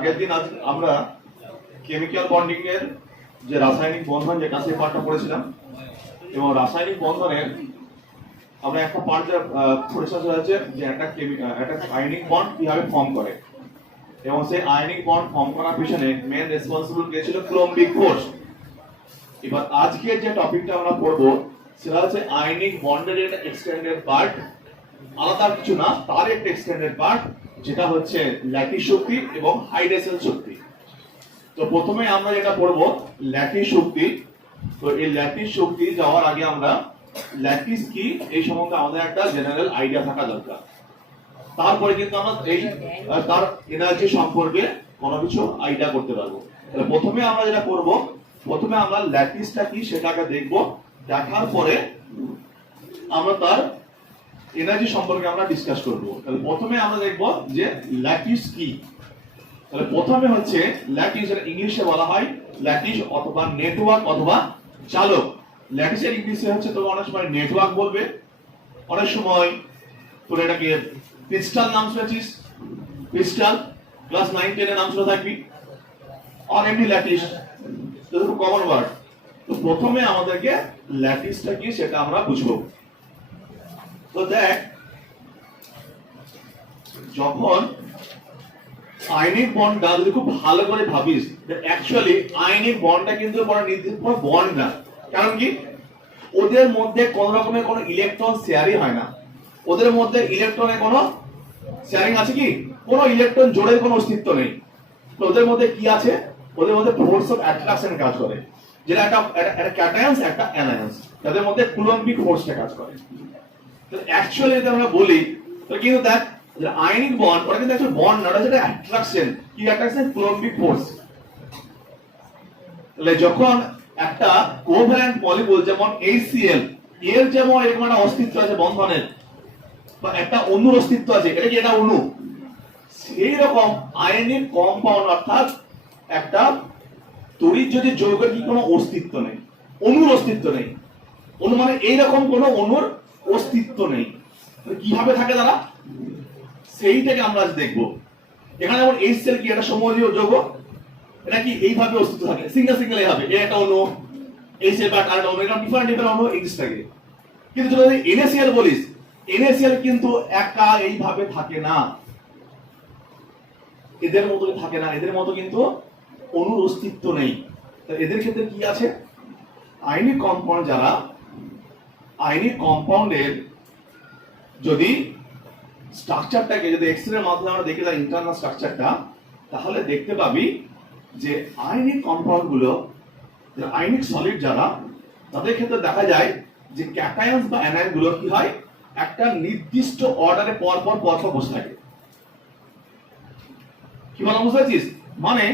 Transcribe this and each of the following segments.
আগের দিন আমরা কেমিক্যাল বন্ডিং এর যে রাসায়নিক বন্ধন যেটা সেই পার্টটা পড়েছিলাম, এবং রাসায়নিক বন্ধনের আমরা একটা পার্ট পড়েছি হচ্ছে যে একটা আয়নিক বন্ড কিভাবে ফর্ম করে, এবং সেই আয়নিক বন্ড ফর্ম করার পিছনে মেন রেসপন্সিবল কে ছিল? কুলম্বিক ফোর্স। এবার আজকের যে টপিকটা আমরা পড়বো সেটা হচ্ছে আয়নিক বন্ডের একটা এক্সটেন্ডেড পার্ট, আলাদা কিছু না, তার একটা এক্সটেন্ডেড পার্ট, যেটা হচ্ছে ল্যাটিস শক্তি এবং হাইড্রেসেল শক্তি। তো প্রথমে আমরা যেটা পড়বো ল্যাটিস শক্তি। তো এই ল্যাটিস শক্তি যাওয়ার আগে আমরা ল্যাটিস কি এই সম্বন্ধে আমাদের একটা জেনারেল আইডিয়া থাকা দরকার, তারপরে কিন্তু আমরা এই তার এনার্জি সম্পর্কে কোনো কিছু আইডিয়া করতে পারবো। তাহলে প্রথমে আমরা যেটা করবো, প্রথমে আমরা ল্যাটিসটা কি সেটাকে দেখবো, দেখার পরে আমরা তার এনার্জি সম্পর্কে আমরা ডিসকাস করব। তাহলে প্রথমে আমরা দেখব যে ল্যাটিস কি। তাহলে প্রথমে হচ্ছে ল্যাটিস, এর ইংলিশে বলা হয় ল্যাটিস অথবা নেটওয়ার্ক অথবা চালক। ল্যাটিসের ইংলিশে হচ্ছে তোমরা অনেক সময় নেটওয়ার্ক বলবে, অনেক সময় তোরা এটাকে ক্রিস্টাল নাম শুনেছিস, ক্রিস্টাল ক্লাস 9 10 এর নাম শুনে থাকবি, আর এমনি ল্যাটিস, তো কমন ওয়ার্ড। তো প্রথমে আমাদেরকে ল্যাটিসটা কি সেটা আমরা বুঝবো। তো দেখ, যখন আয়নিক বন্ডটা যদি খুব ভালো করে ভাবিস, অ্যাকচুয়ালি আয়নিক বন্ডটা কিন্তু কোনো নির্দিষ্ট বন্ড না। কারণ কি, ওদের মধ্যে কোন রকমের কোনো ইলেকট্রন শেয়ারই হয় না। ওদের মধ্যে ইলেকট্রনের কোনো শেয়ারিং আছে কি? কোনো ইলেকট্রন জোড়ের কোনো অস্তিত্ব নেই। তো ওদের মধ্যে কি আছে? ওদের মধ্যে ফোর্স অফ অ্যাট্রাকশন কাজ করে, যেটা একটা ক্যাটায়ন্স একটা অ্যানায়ন্স, তাদের মধ্যে কুলম্বিক ফোর্সটা কাজ করে। অ্যাকচুয়ালি যদি আমরা বলি তাহলে কিন্তু দেখ, আয়নিক বন্ড ওটা কিন্তু একটা বন্ড না, ওটা যেটা অ্যাট্রাকশন। কি অ্যাট্রাকশন? কুলম্বিক ফোর্স। তাহলে যখন একটা কোভ্যালেন্ট মলিকিউল যেমন HCl, এর যেমন এরকম একটা অস্তিত্ব আছে বন্ধনের, বা একটা অণুর অস্তিত্ব আছে, এটা কি এটা অণু? সেই রকম আয়নিক কম্পাউন্ড অর্থাৎ একটা তড়িৎ যদি যৌগের কি কোনো অস্তিত্ব নেই, অণুর অস্তিত্ব নেই। অণু মানে এইরকম কোনো অণুর অস্তিত্ব নেই, কিভাবে থাকে তারা সেইটাকে আমরা আজ দেখবো। এখানে যেমন HCl কি একটা সমযোজী যৌগ, এটা কি এইভাবে অস্তিত্ব থাকে, সিঙ্গেল সিঙ্গেল এইভাবে, এই একটা অণু HCl বা আরেকটা অণু, এরকম ডিফারেন্ট ডিফারেন্ট অণু এক্সিস্ট থাকে। কিন্তু যদি NaCl বলিস, NaCl কিন্তু একা এইভাবে থাকে না, এদের মতো থাকে না, এদের মতো কিন্তু অণুর অস্তিত্ব নেই। এদের ক্ষেত্রে কি আছে? আয়নিক কম্পাউন্ড, যারা আয়নিক কম্পাউন্ডের যদি স্ট্রাকচারটাকে যদি এক্সরে এর মাধ্যমে আমরা দেখে যাই ইন্টারনাল স্ট্রাকচারটা, তাহলে দেখতে পাবি যে আয়নিক কম্পাউন্ড গুলো, আয়নিক সলিড যারা, তাদের ক্ষেত্রে দেখা যায় যে ক্যাটায়ন্স বা অ্যানায়ন গুলো কি হয়, একটা নির্দিষ্ট অর্ডারে পরপর পরপর বসে থাকে। কি বলা বুঝতে পারছিস? মানে,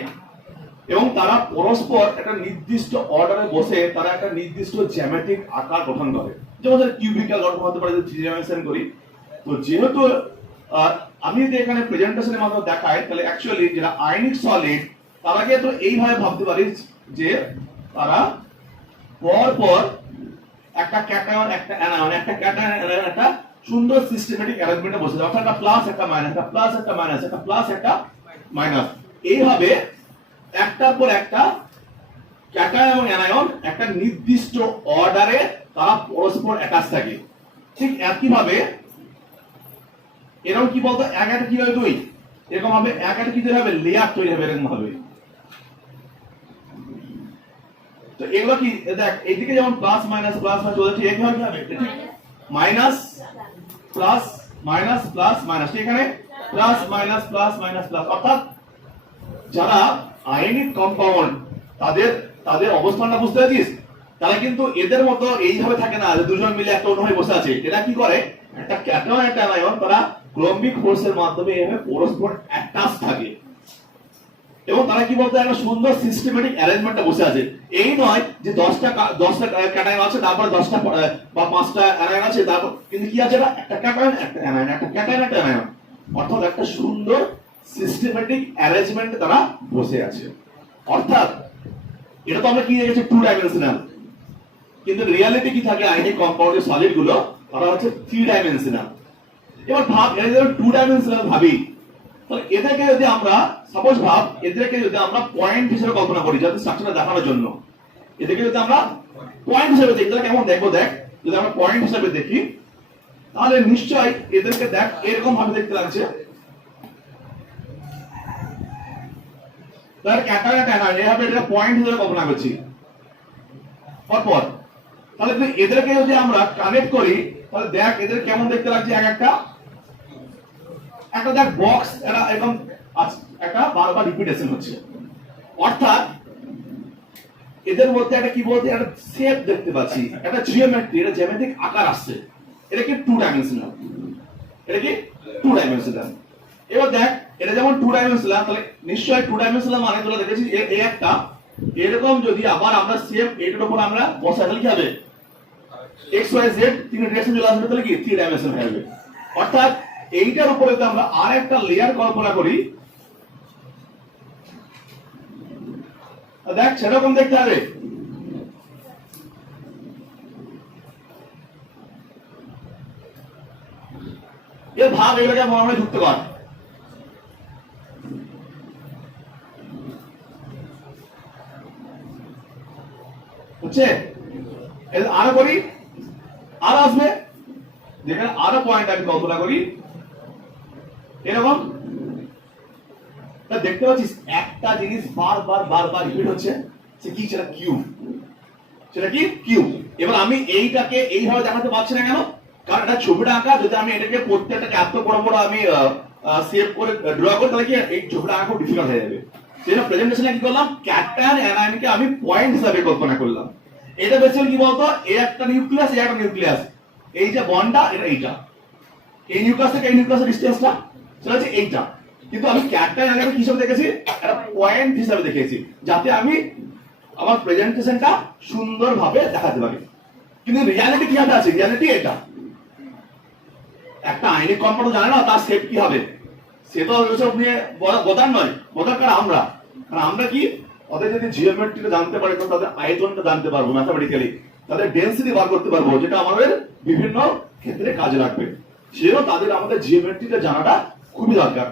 এবং তারা পরস্পর একটা নির্দিষ্ট অর্ডারে বসে তারা একটা নির্দিষ্ট জ্যামিতিক আকার গঠন করে, যেমন কিউবিক্যাল গঠন হতে পারে, থ্রি ডাইমেনশন করি। তো যেহেতু আমি যদি এখানে প্রেজেন্টেশনের মাধ্যমে দেখাই, তাহলে অ্যাকচুয়ালি যেটা আয়নিক সলিড, তারাকে তো এইভাবে ভাবতে পারিস যে তারা পরপর একটা ক্যাটায়ন একটা অ্যানায়ন, একটা ক্যাটায়ন অ্যানায়ন একটা সুন্দর সিস্টেমেটিক অ্যারেঞ্জমেন্টে বসে যায়, অর্থাৎ একটা প্লাস একটা মাইনাস, একটা প্লাস একটা মাইনাস, একটা প্লাস একটা মাইনাস, এইভাবে একটার পর একটা ক্যাটায়ন এবং অ্যানায়ন একটা নির্দিষ্ট অর্ডারে তারা পরস্পর অ্যাটাচ থাকে। ঠিক একই ভাবে এরকম কি বলতো, এক একটা কি হবে দুই, এরকম ভাবে এক একটা কি তৈরি হবে, লেয়ার তৈরি হবে এরকম ভাবে। তো এগুলো কি দেখ, এইদিকে যেমন প্লাস মাইনাস চলছে, ঠিক একইভাবে কি হবে, minus plus minus plus minus, এখানে plus minus plus minus plus. অর্থাৎ যারা আয়নিক কম্পাউন্ড, তাদের অবস্থানটা বুঝতে পারছিস? তারা কিন্তু এদের মতো এইভাবে থাকে না, দুজন মিলে একটা অণু হয়ে বসে আছে। এরা কি করে, একটা ক্যাটায়ন একটা অ্যানায়ন, তারা কুলম্বিক ফোর্সের মাধ্যমে এইভাবে পরস্পর অ্যাটাচ থাকে, এবং তারা কি বলতো, একটা সুন্দর সিস্টেমেটিক অ্যারেঞ্জমেন্টে বসে আছে। এই নয় যে 10টা ক্যাটায়ন আছে, তারপরে 10টা বা 5টা অ্যানায়ন আছে, তারপর কিন্তু কি আছে, একটা ক্যাটায়ন একটা অ্যানায়ন, একটা ক্যাটায়ন একটা অ্যানায়ন, অর্থাৎ একটা সুন্দর সিস্টেমেটিক অ্যারেঞ্জমেন্টে তারা বসে আছে। অর্থাৎ এটা তো আমরা কি দেখেছি, টু ডাইমেনশনাল, কিন্তু রিয়ালিটি কি থাকে, আয়নিক কম্পাউন্ডের সলিড গুলো তারা হচ্ছে থ্রি ডাইমেনশনাল। এবার ভাব, এটা যদি টু ডাইমেনশনাল ভাবি, তাহলে এদেরকে যদি আমরা সাপোজ ভাব এদেরকে যদি আমরা পয়েন্ট হিসেবে কল্পনা করি যাতে স্ট্রাকচারটা দেখানোর জন্য, এদেরকে যদি আমরা পয়েন্ট হিসেবে দেখি তাহলে কেমন দেখবো দেখ, যদি আমরা পয়েন্ট হিসেবে দেখি তাহলে নিশ্চয়ই এদেরকে দেখ এরকম ভাবে দেখতে লাগছে। তার ক্যাটারাক্ট অ্যানায়ন এভাবে এটা পয়েন্ট হিসেবে কল্পনা করছি পরপর। তাহলে তুই এদেরকে যদি আমরা কানেক্ট করি তাহলে দেখ এদের কেমন দেখতে লাগছে, এক একটা একটা দেখ বক্স এটা এরকম একটা বারবার রিপিটেশন হচ্ছে, অর্থাৎ এদের মধ্যে একটা কি বলতে একটা শেপ দেখতে পাচ্ছি, একটা জিওমেট্রি, এটা জ্যামিতিক আকার আসছে। এটা কি টু ডাইমেনশনাল, এটা কি টু ডাইমেনশনাল। এবার দেখ এটা যেমন টু ডাইমেনশনাল, তাহলে নিশ্চয়ই টু ডাইমেনশনাল মানে তোরা দেখেছি এই একটা এরকম যদি আবার আমরা সেম এটার উপর আমরা বসাই তাহলে কি হবে, এক্স ওয়াই জেড তিন ডিরেকশন চলে আসবে, তাহলে কি থ্রি ডাইমেনশন হয়ে যাবে। অর্থাৎ এইটার উপরে যদি আমরা আর একটা লেয়ার কল্পনা করি দেখ সেরকম দেখতে হবে। এর ভাব এগুলোকে মনে মনে যুক্ত কর, হচ্ছে আরো করি আর আসবে, যেখানে আরো পয়েন্ট আমি কল্পনা করি এরকম দেখতে পাচ্ছিস একটা জিনিস বারবার বারবার রিপিট হচ্ছে, সে কি সেটা কিউব, সেটা কি কিউব। এবার আমি এইটাকে এইভাবে দেখাতে পারছি না কেন, কারণ এটা ছবিটা আঁকা, যদি আমি এটাকে প্রত্যেকটাকে এত বড় বড় আমি সেভ করে ড্র করি তাহলে কি এই ছবিটা আঁকা খুব ডিফিকাল্ট হয়ে যাবে। সেটা প্রেজেন্টেশনে কি করলাম, ক্যাটায়ন অ্যানায়নকে আমি পয়েন্ট হিসাবে কল্পনা করলাম। এটা বেসিক্যালি কি বলতো, এই একটা নিউক্লিয়াস এই একটা নিউক্লিয়াস, এই যে বন্ডটা এটা এইটা, এই নিউক্লিয়াস থেকে এই নিউক্লিয়াসের ডিসটেন্সটা সেটা হচ্ছে এইটা, কিন্তু আমি ক্যাটায়ন অ্যানায়ন কি হিসাবে দেখেছি, একটা পয়েন্ট হিসাবে দেখেছি, যাতে আমি আমার প্রেজেন্টেশনটা সুন্দরভাবে দেখাতে পারি। কিন্তু রিয়ালিটি কি আছে, রিয়ালিটি এটা একটা আইনিক কম্পাউন্ড জানে না তার শেপ কি হবে, সে তো ওসব নিয়ে বোধার নয়, বোধার কারণ আমরা, কারণ আমরা কি ওদের যদি জিওমেট্রিটা জানতে পারি তো তাদের আয়তনটা জানতে পারবো, ম্যাথমেটিক্যালি তাদের ডেন্সিটি বার করতে পারবো, যেটা আমাদের বিভিন্ন ক্ষেত্রে কাজে লাগবে। সেজন্য তাদের আমাদের জিওমেট্রিটা জানাটা খুবই দরকার।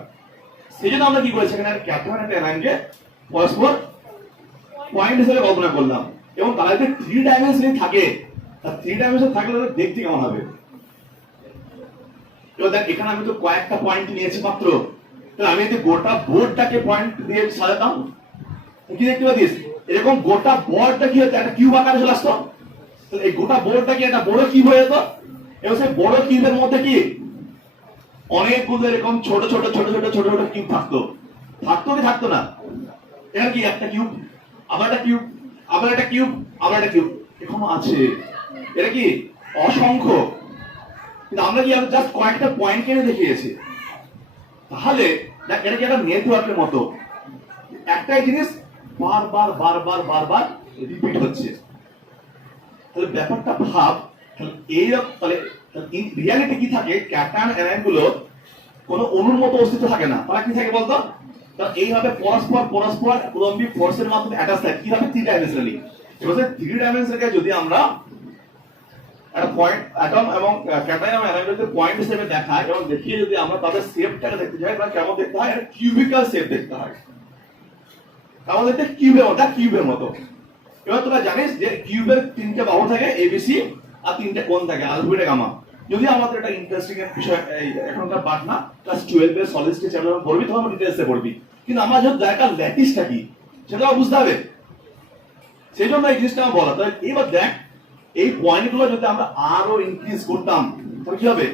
সেই জন্য আমরা কি করেছি, এখানে ক্যাটায়ন একটা অ্যানায়নকে পরস্পর পয়েন্ট হিসেবে কল্পনা করলাম, এবং তারা যদি থ্রি ডাইমেনশনে থাকে, তার থ্রি ডাইমেনশন থাকলে দেখতে কেমন হবে। এবার দেখ এখানে আমি তো কয়েকটা পয়েন্ট নিয়েছি মাত্র, তাহলে আমি যদি গোটা বোর্ডটাকে পয়েন্ট দিয়ে সাজাতাম কি দেখতে পাচ্ছিস, এরকম গোটা বোর্ডটা কি হতো, একটা কিউব আকারে চলে আসতো। তাহলে এই গোটা বোর্ডটা কি একটা বড় কিউব হয়ে যেত, এবং সেই বড় কিউবের মধ্যে কি অনেকগুলো এরকম ছোট ছোট ছোট ছোট ছোট ছোট কিউব থাকতো, থাকতো কি থাকতো না, এটা কি একটা কিউব আবার একটা কিউব আবার একটা কিউব আবার একটা কিউব এখনো আছে, এটা কি অসংখ্য, কিন্তু আমরা কি জাস্ট কয়েকটা পয়েন্ট কেনে দেখিয়েছি। তাহলে এটা কি একটা নেটওয়ার্কের মতো, একটাই জিনিস বারবার বারবার বারবার রিপিট হচ্ছে। তাহলে ব্যাপারটা ভাব, তাহলে রিয়ালিটি কি থাকে, ক্যাটায়ন অ্যানায়ন গুলো কোনো অণুর মতো অস্তিত্ব থাকে না, তারা কি থাকে বলতো, এইভাবে পরস্পর পরস্পর কুলম্বিক ফোর্সের মাধ্যমে অ্যাটাচ থাকে, কিভাবে থ্রি ডাইমেনশনালি। এবার থ্রি ডাইমেনশনকে যদি আমরা একটা পয়েন্ট অ্যাটম এবং ক্যাটায়ন এবং অ্যানায়নকে পয়েন্ট হিসেবে দেখাই এবং দেখিয়ে যদি আমরা তাদের শেপটাকে দেখতে চাই, তাহলে কেমন দেখতে হয়, একটা কিউবিক্যাল শেপ দেখতে হয়, কেমন দেখতে কিউবের মতো। এবার তোরা জানিস যে কিউবের তিনটে বাহু থাকে, এবিসি, আর তিনটে কোণ থাকে, আলফা বিটা গামা। যদি আমাদের এটা ইন্টারেস্টিং এর বিষয় এখনকার পার্ট না, ক্লাস 12 এর সলিড স্টেট চ্যাপ্টার পড়বি তখন ডিটেইলসে পড়বি, কিন্তু আমার যে জায়গা ল্যাটিসটা কি সেটাও বুঝতে হবে, সেই জন্য এই জিনিসটা বলা। তাই এবার দেখ এই পয়েন্টগুলো যদি আমরা আরো ইনক্রিজ করতাম তাহলে কি হবে,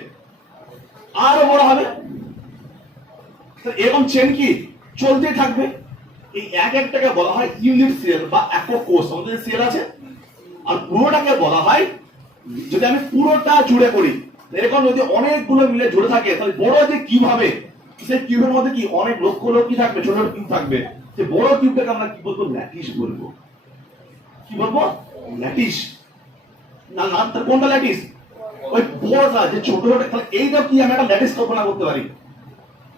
আরো বড় হবে। এরকম চেন কি চলতে থাকবে। এই এক একটাকে বলা হয় ইউনিট সেল বা একক কোষ, আমাদের সেল আছে, আর পুরোটাকে বলা হয়, যদি আমি পুরোটা জুড়ে করি এরকম যদি অনেকগুলো মিলে জুড়ে থাকে তাহলে বড় যে কিউব হবে, সেই কিউবের মধ্যে কি অনেক লক্ষ লক্ষ কি থাকবে, ছোট ছোট কিউব থাকবে। যে বড় কিউবটাকে আমরা কি বলবো, ল্যাটিস বলবো। কি বলবো, ল্যাটিস। না না, কোনটা ল্যাটিস, ওই বড়টা যে ছোট ছোট, তাহলে এইটাও কি আমি একটা ল্যাটিস কল্পনা করতে পারি,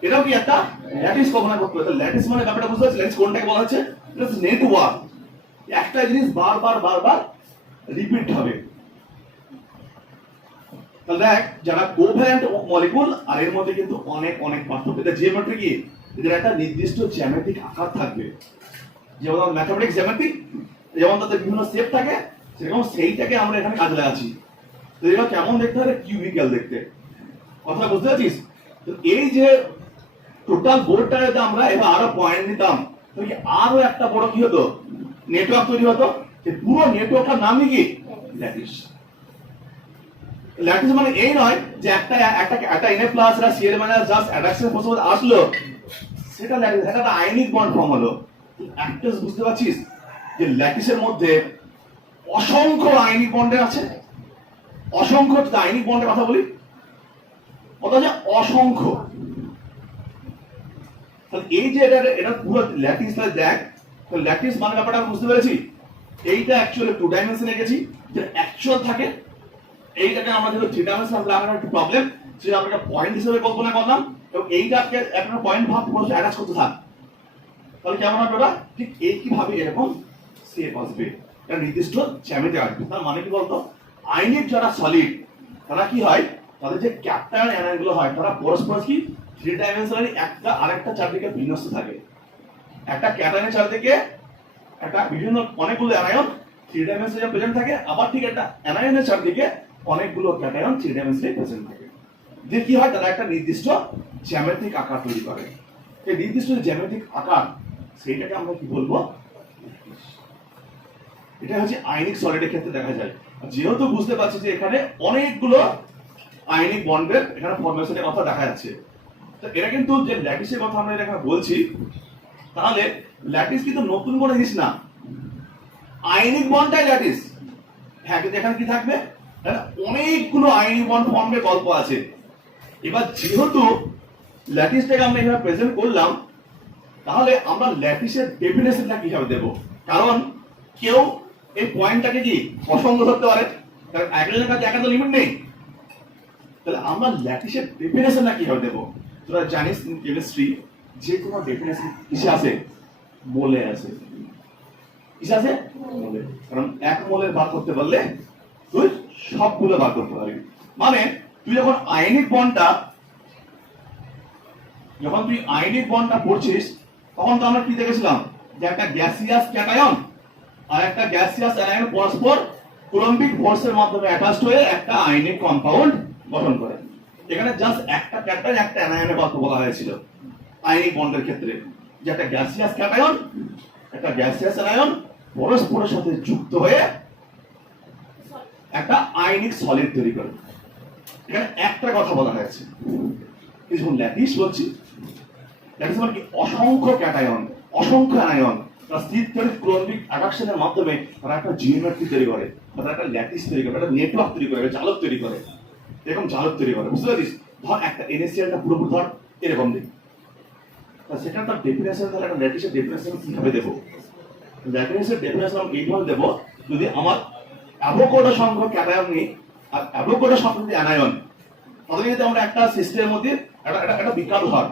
এটাও কি একটা ল্যাটিস কল্পনা করতে পারি। ল্যাটিস মানে ব্যাপারটা বুঝতে পারছি, ল্যাটিস কোনটাকে বলা হচ্ছে, নেটওয়ার্ক। একটা জিনিস বারবার বারবার রিপিট হবে। তাহলে দেখ যারা কোভ্যালেন্ট মলিকুল আর এর মধ্যে কিন্তু অনেক অনেক পার্থক্য। এটা জিওমেট্রি কি, এদের একটা নির্দিষ্ট জ্যামিতিক আকার থাকবে, যেমন ম্যাথমেটিক্স জ্যামিতি যেমন তাদের বিভিন্ন শেপ থাকে, সেরকম সেইটাকে আমরা এখানে কাজে লাগাচ্ছি। তো এটা কেমন দেখতে হবে, কিউবিক্যাল দেখতে। কথা বুঝতে পারছিস? তো এই যে টোটাল বোর্ডটাকে যদি আমরা এবার আরো পয়েন্ট নিতাম, তাহলে কি আরো একটা বড় কি হতো, নেটওয়ার্ক তৈরি হতো। পুরো নেটওয়ার্কটার নামই কি, ল্যাটিস। ল্যাটিস মানে এই নয় যে একটা একটা একটা এনএ প্লাস আর CL minus just addition process আসলো, সেটা ল্যাটিস, এটা একটা আয়নিক বন্ড ফর্ম হলো। একটা বুঝতে পারছিস যে ল্যাটিসের মধ্যে অসংখ্য আয়নিক বন্ডের আছে, অসংখ্য। আয়নিক বন্ডের কথা বলি, অথচ অসংখ্য। তাহলে এই যে এটা পুরো ল্যাটিস, তাহলে দেখ ল্যাটিস মানে ব্যাপারটা বুঝতে পেরেছি। এইটা অ্যাকচুয়ালি 2 ডাইমেনশনে গেছি, যেটা অ্যাকচুয়াল থাকে। এইটাকে আমরা যেহেতু 3 ডাইমেনশন আমরা আমার একটু প্রবলেম, সেটা আমরা পয়েন্ট হিসেবে কল্পনা করলাম, এবং এইটাকে একটা পয়েন্ট ভাব পুরো অ্যাটাচ করতে থাক। তাহলে কেমন হবে ওটা, ঠিক একইভাবে এরকম শেপ আসবে, এটা নির্দিষ্ট জ্যামিতি আসবে। তার মানে কি বলতো, আয়নিক যারা সলিড তারা কি হয়, তাদের যে ক্যাটায়ন অ্যানায়ন গুলো হয় তারা পরস্পর কি 3 ডাইমেনশনালি একটা আরেকটা চারদিকে বিন্যস্ত থাকে। একটা ক্যাটায়নের চারদিকে একটা বিভিন্ন অনেকগুলো অ্যানায়ন 3 ডাইমেনশনে প্রেজেন্ট থাকে, আবার ঠিক একটা অ্যানায়নের চারদিকে অনেকগুলো ক্যাটায়ন 3 ডাইমেনশনে প্রেজেন্ট থাকে। যে কি হয়, তারা একটা নির্দিষ্ট জ্যামিতিক আকার তৈরি করে। এই নির্দিষ্ট জ্যামিতিক আকার, সেইটাকে আমরা কি বলবো, এটা হচ্ছে আয়নিক সলিডের ক্ষেত্রে দেখা যায়। যেহেতু বুঝতে পারছি যে এখানে অনেকগুলো আয়নিক বন্ডের এখানে ফর্মেশনের কথা দেখা যাচ্ছে, তো এটা কিন্তু যে ল্যাটিসের কথা আমরা এখানে বলছি, তাহলে ল্যাটিস কিন্তু নতুন করে জিনিস না, আয়নিক বন্ডটাই ল্যাটিস। হ্যাঁ, কিন্তু এখানে কি থাকবে, অনেকগুলো আয়নিক বন্ড ফর্মের গল্প আছে। এবার যেহেতু ল্যাটিসটাকে আমরা এখানে প্রেজেন্ট করলাম, তাহলে আমরা ল্যাটিসের ডেফিনেশনটা কিভাবে দেব? কারণ কেউ এই পয়েন্টটাকে কি পছন্দ করতে পারে, কারণ একজনের কাছে একা তো লিমিট নেই। তাহলে আমরা ল্যাটিসের ডেফিনেশনটা কিভাবে দেব? তোরা জানিস কেমিস্ট্রি যে কোনো ডেফিনেশন কিসে আসে, মোলে আসে। কিসে আসে? মোলে। কারণ 1 মোলের বার করতে পারলে তুই সবগুলো বার করতে পারবি। মানে তুই যখন আয়নিক বন্ডটা পড়ছিস, তখন তো আমরা কি দেখেছিলাম যে একটা গ্যাসিয়াস ক্যাটায়ন আর একটা গ্যাসিয়াস অ্যানায়ন পরস্পর কুলম্বিক ফোর্সের মাধ্যমে অ্যাটাচড হয়ে একটা আয়নিক কম্পাউন্ড গঠন করে। এখানে জাস্ট একটা ক্যাটায়ন একটা অ্যানায়নের কথা বলা হয়েছিল আয়নিক বন্ডের ক্ষেত্রে, যে একটা গ্যাসিয়াস ক্যাটায়ন একটা গ্যাসিয়াস অ্যানায়ন পরস্পরের সাথে যুক্ত হয়ে একটা আয়নিক সলিড তৈরি করে। এখানে একটা কথা বলা হয়েছে, যখন ল্যাটিস বলছি, ল্যাটিস মানে কি অসংখ্য ক্যাটায়ন অসংখ্য অ্যানায়ন তারা স্থিরকারী কুলম্বিক অ্যাট্রাকশনের মাধ্যমে তারা একটা জিওমেট্রি তৈরি করে, তারা একটা ল্যাটিস তৈরি করে, একটা নেটওয়ার্ক তৈরি করে, একটা জালক তৈরি করে, এরকম জালক তৈরি করে। বুঝতে পারছিস? ধর একটা এনএসিএলটা পুরোপুরি ধর এরকম দিক, সেটা তার ডেফিনেশন, তাহলে একটা ল্যাটিসের ডেফিনেশন কিভাবে দেবো? ল্যাটিসের ডেফিনেশন এইভাবে দেবো, যদি আমার অ্যাভোগাড্রো সংখ্যক ক্যাটায়ন নিই আর অ্যাভোগাড্রো সংখ্যক অ্যানায়ন, তাহলে যদি আমরা একটা সিস্টেমের মধ্যে একটা বিকার ধর,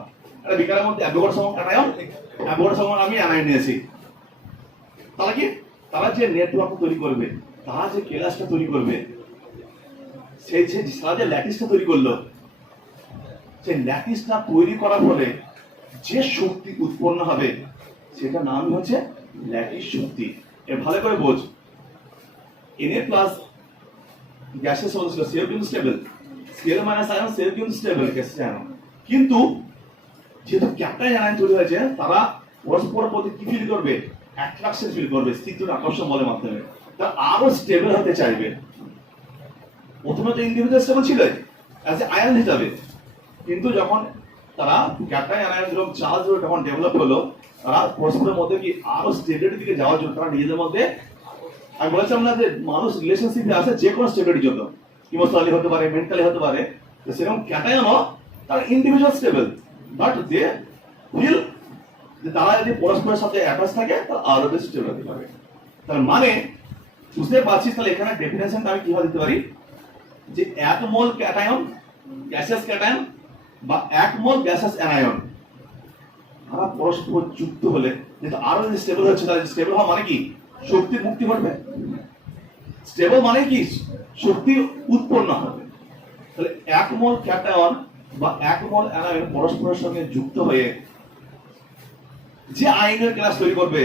একটা বিকারের মধ্যে অ্যাভোগাড্রো সংখ্যক ক্যাটায়ন অ্যাভোগাড্রো সংখ্যক আমি অ্যানায়ন নিয়েছি, তাহলে কি তারা যে নেটওয়ার্ক তৈরি করবে, তারা যে কেলাসটা তৈরি করবে, সেই তারা যে ল্যাটিসটা তৈরি করলো, সেই ল্যাটিসটা তৈরি করার ফলে যে শক্তি উৎপন্ন হবে সেটা নাম হচ্ছে ল্যাটিস শক্তি। এর ভালো করে বোঝ, Na প্লাস গ্যাসের সলিড ছিল সেল কিন্তু স্টেবল, সেল মাইনাস আয়ন সেল কিন্তু স্টেবল গ্যাসের আয়ন, কিন্তু যেহেতু ক্যাটায়ন আয়ন তৈরি হয়েছে, তারা পরস্পরের প্রতি কি ফিল করবে, অ্যাট্রাকশন ফিল করবে, স্থিতির আকর্ষণ বলের মাধ্যমে, তারা আরো স্টেবল হতে চাইবে। প্রথমে তো ইন্ডিভিজুয়াল স্টেবল ছিল অ্যাজ এ আয়ন হিসাবে, কিন্তু যখন তারা ক্যাটায়ন আয়ন যখন চার্জ হয়ে তখন ডেভেলপ হলো, তারা পরস্পরের মধ্যে কি আরো স্টেবিলিটির দিকে যাওয়ার জন্য তারা নিজেদের মধ্যে, আমি বলেছিলাম না যে মানুষ রিলেশনশিপে আছে যে কোনো স্টেবিলিটির জন্য, ইমোশনালি হতে পারে, মেন্টালি হতে পারে, সেরকম ক্যাটায়নও তারা individual stable, but they feel যে তারা যদি পরস্পরের সাথে অ্যাটাচ থাকে তাহলে আরো বেশি স্টেবল হতে পারে। তার মানে বুঝতে পারছিস, তাহলে এখানে ডেফিনেশনটা আমি কিভাবে দিতে পারি, যে 1 মোল ক্যাটায়ন গ্যাসিয়াস ক্যাটায়ন বা 1 মোল গ্যাসিয়াস অ্যানায়ন তারা পরস্পর যুক্ত হলে যেহেতু আরো যদি স্টেবল হচ্ছে, তাহলে স্টেবল হওয়া মানে কি শক্তির মুক্তি ঘটবে, স্টেবল মানে কি শক্তি উৎপন্ন হবে। তাহলে 1 মোল ক্যাটায়ন বা 1 মোল অ্যানায়ন পরস্পরের সঙ্গে যুক্ত হয়ে যে আয়নীয় কেলাস তৈরি করবে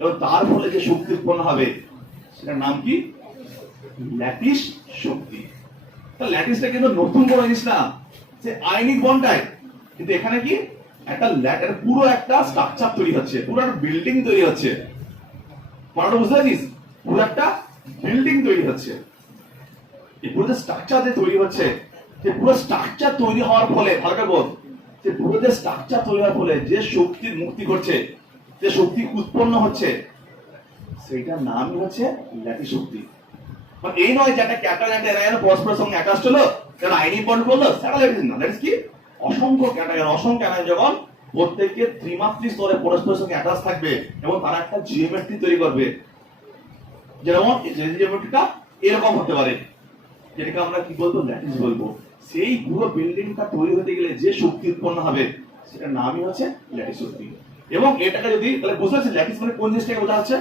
এবং তার ফলে যে শক্তি উৎপন্ন হবে সেটার নাম কি? ল্যাটিস শক্তি। তো ল্যাটিসটা কিন্তু নতুন কোনো জিনিস না, যে আয়নিক বন্ডটাই, কিন্তু এখানে কি একটা পুরো একটা স্ট্রাকচার তৈরি হচ্ছে, পুরো একটা বিল্ডিং তৈরি হচ্ছে। মানে বুঝতে পারছিস, পুরো একটা বিল্ডিং তৈরি হচ্ছে। এই পুরো যে স্ট্রাকচার যে তৈরি হচ্ছে, যে পুরো স্ট্রাকচার তৈরি হওয়ার ফলে ভালো করে বল, যে পুরো যে স্ট্রাকচার তৈরি হওয়ার ফলে যে শক্তির মুক্তি করছে, যে শক্তি উৎপন্ন হচ্ছে, সেইটার নামই হচ্ছে ল্যাটিস শক্তি। মানে এই নয় যে একটা ক্যাটায়ন একটা অ্যানায়ন পরস্পরের সঙ্গে অ্যাটাচ হলো, সেটা আয়নিক বন্ড করলো, সেটা ল্যাটিস না। ল্যাটিস কি? অসংখ্য ক্যাটায়ন, অসংখ্য অ্যানায়ন যখন প্রত্যেকে ত্রিমাত্রিক স্তরে পরস্পরের সঙ্গে অ্যাটাচ থাকবে এবং তারা একটা জিওমেট্রি তৈরি করবে, যেমন যে জিওমেট্রিটা এরকম হতে পারে, যেটাকে আমরা কি বলবো? ল্যাটিস বলবো। সেই পুরো বিল্ডিংটা তৈরি হতে গেলে যে শক্তি উৎপন্ন হবে সেটার নামই হচ্ছে ল্যাটিস শক্তি। এবং এটাকে যদি তাহলে বুঝতে পারছি ল্যাটিস মানে কোন জিনিসটাকে বোঝা যাচ্ছে,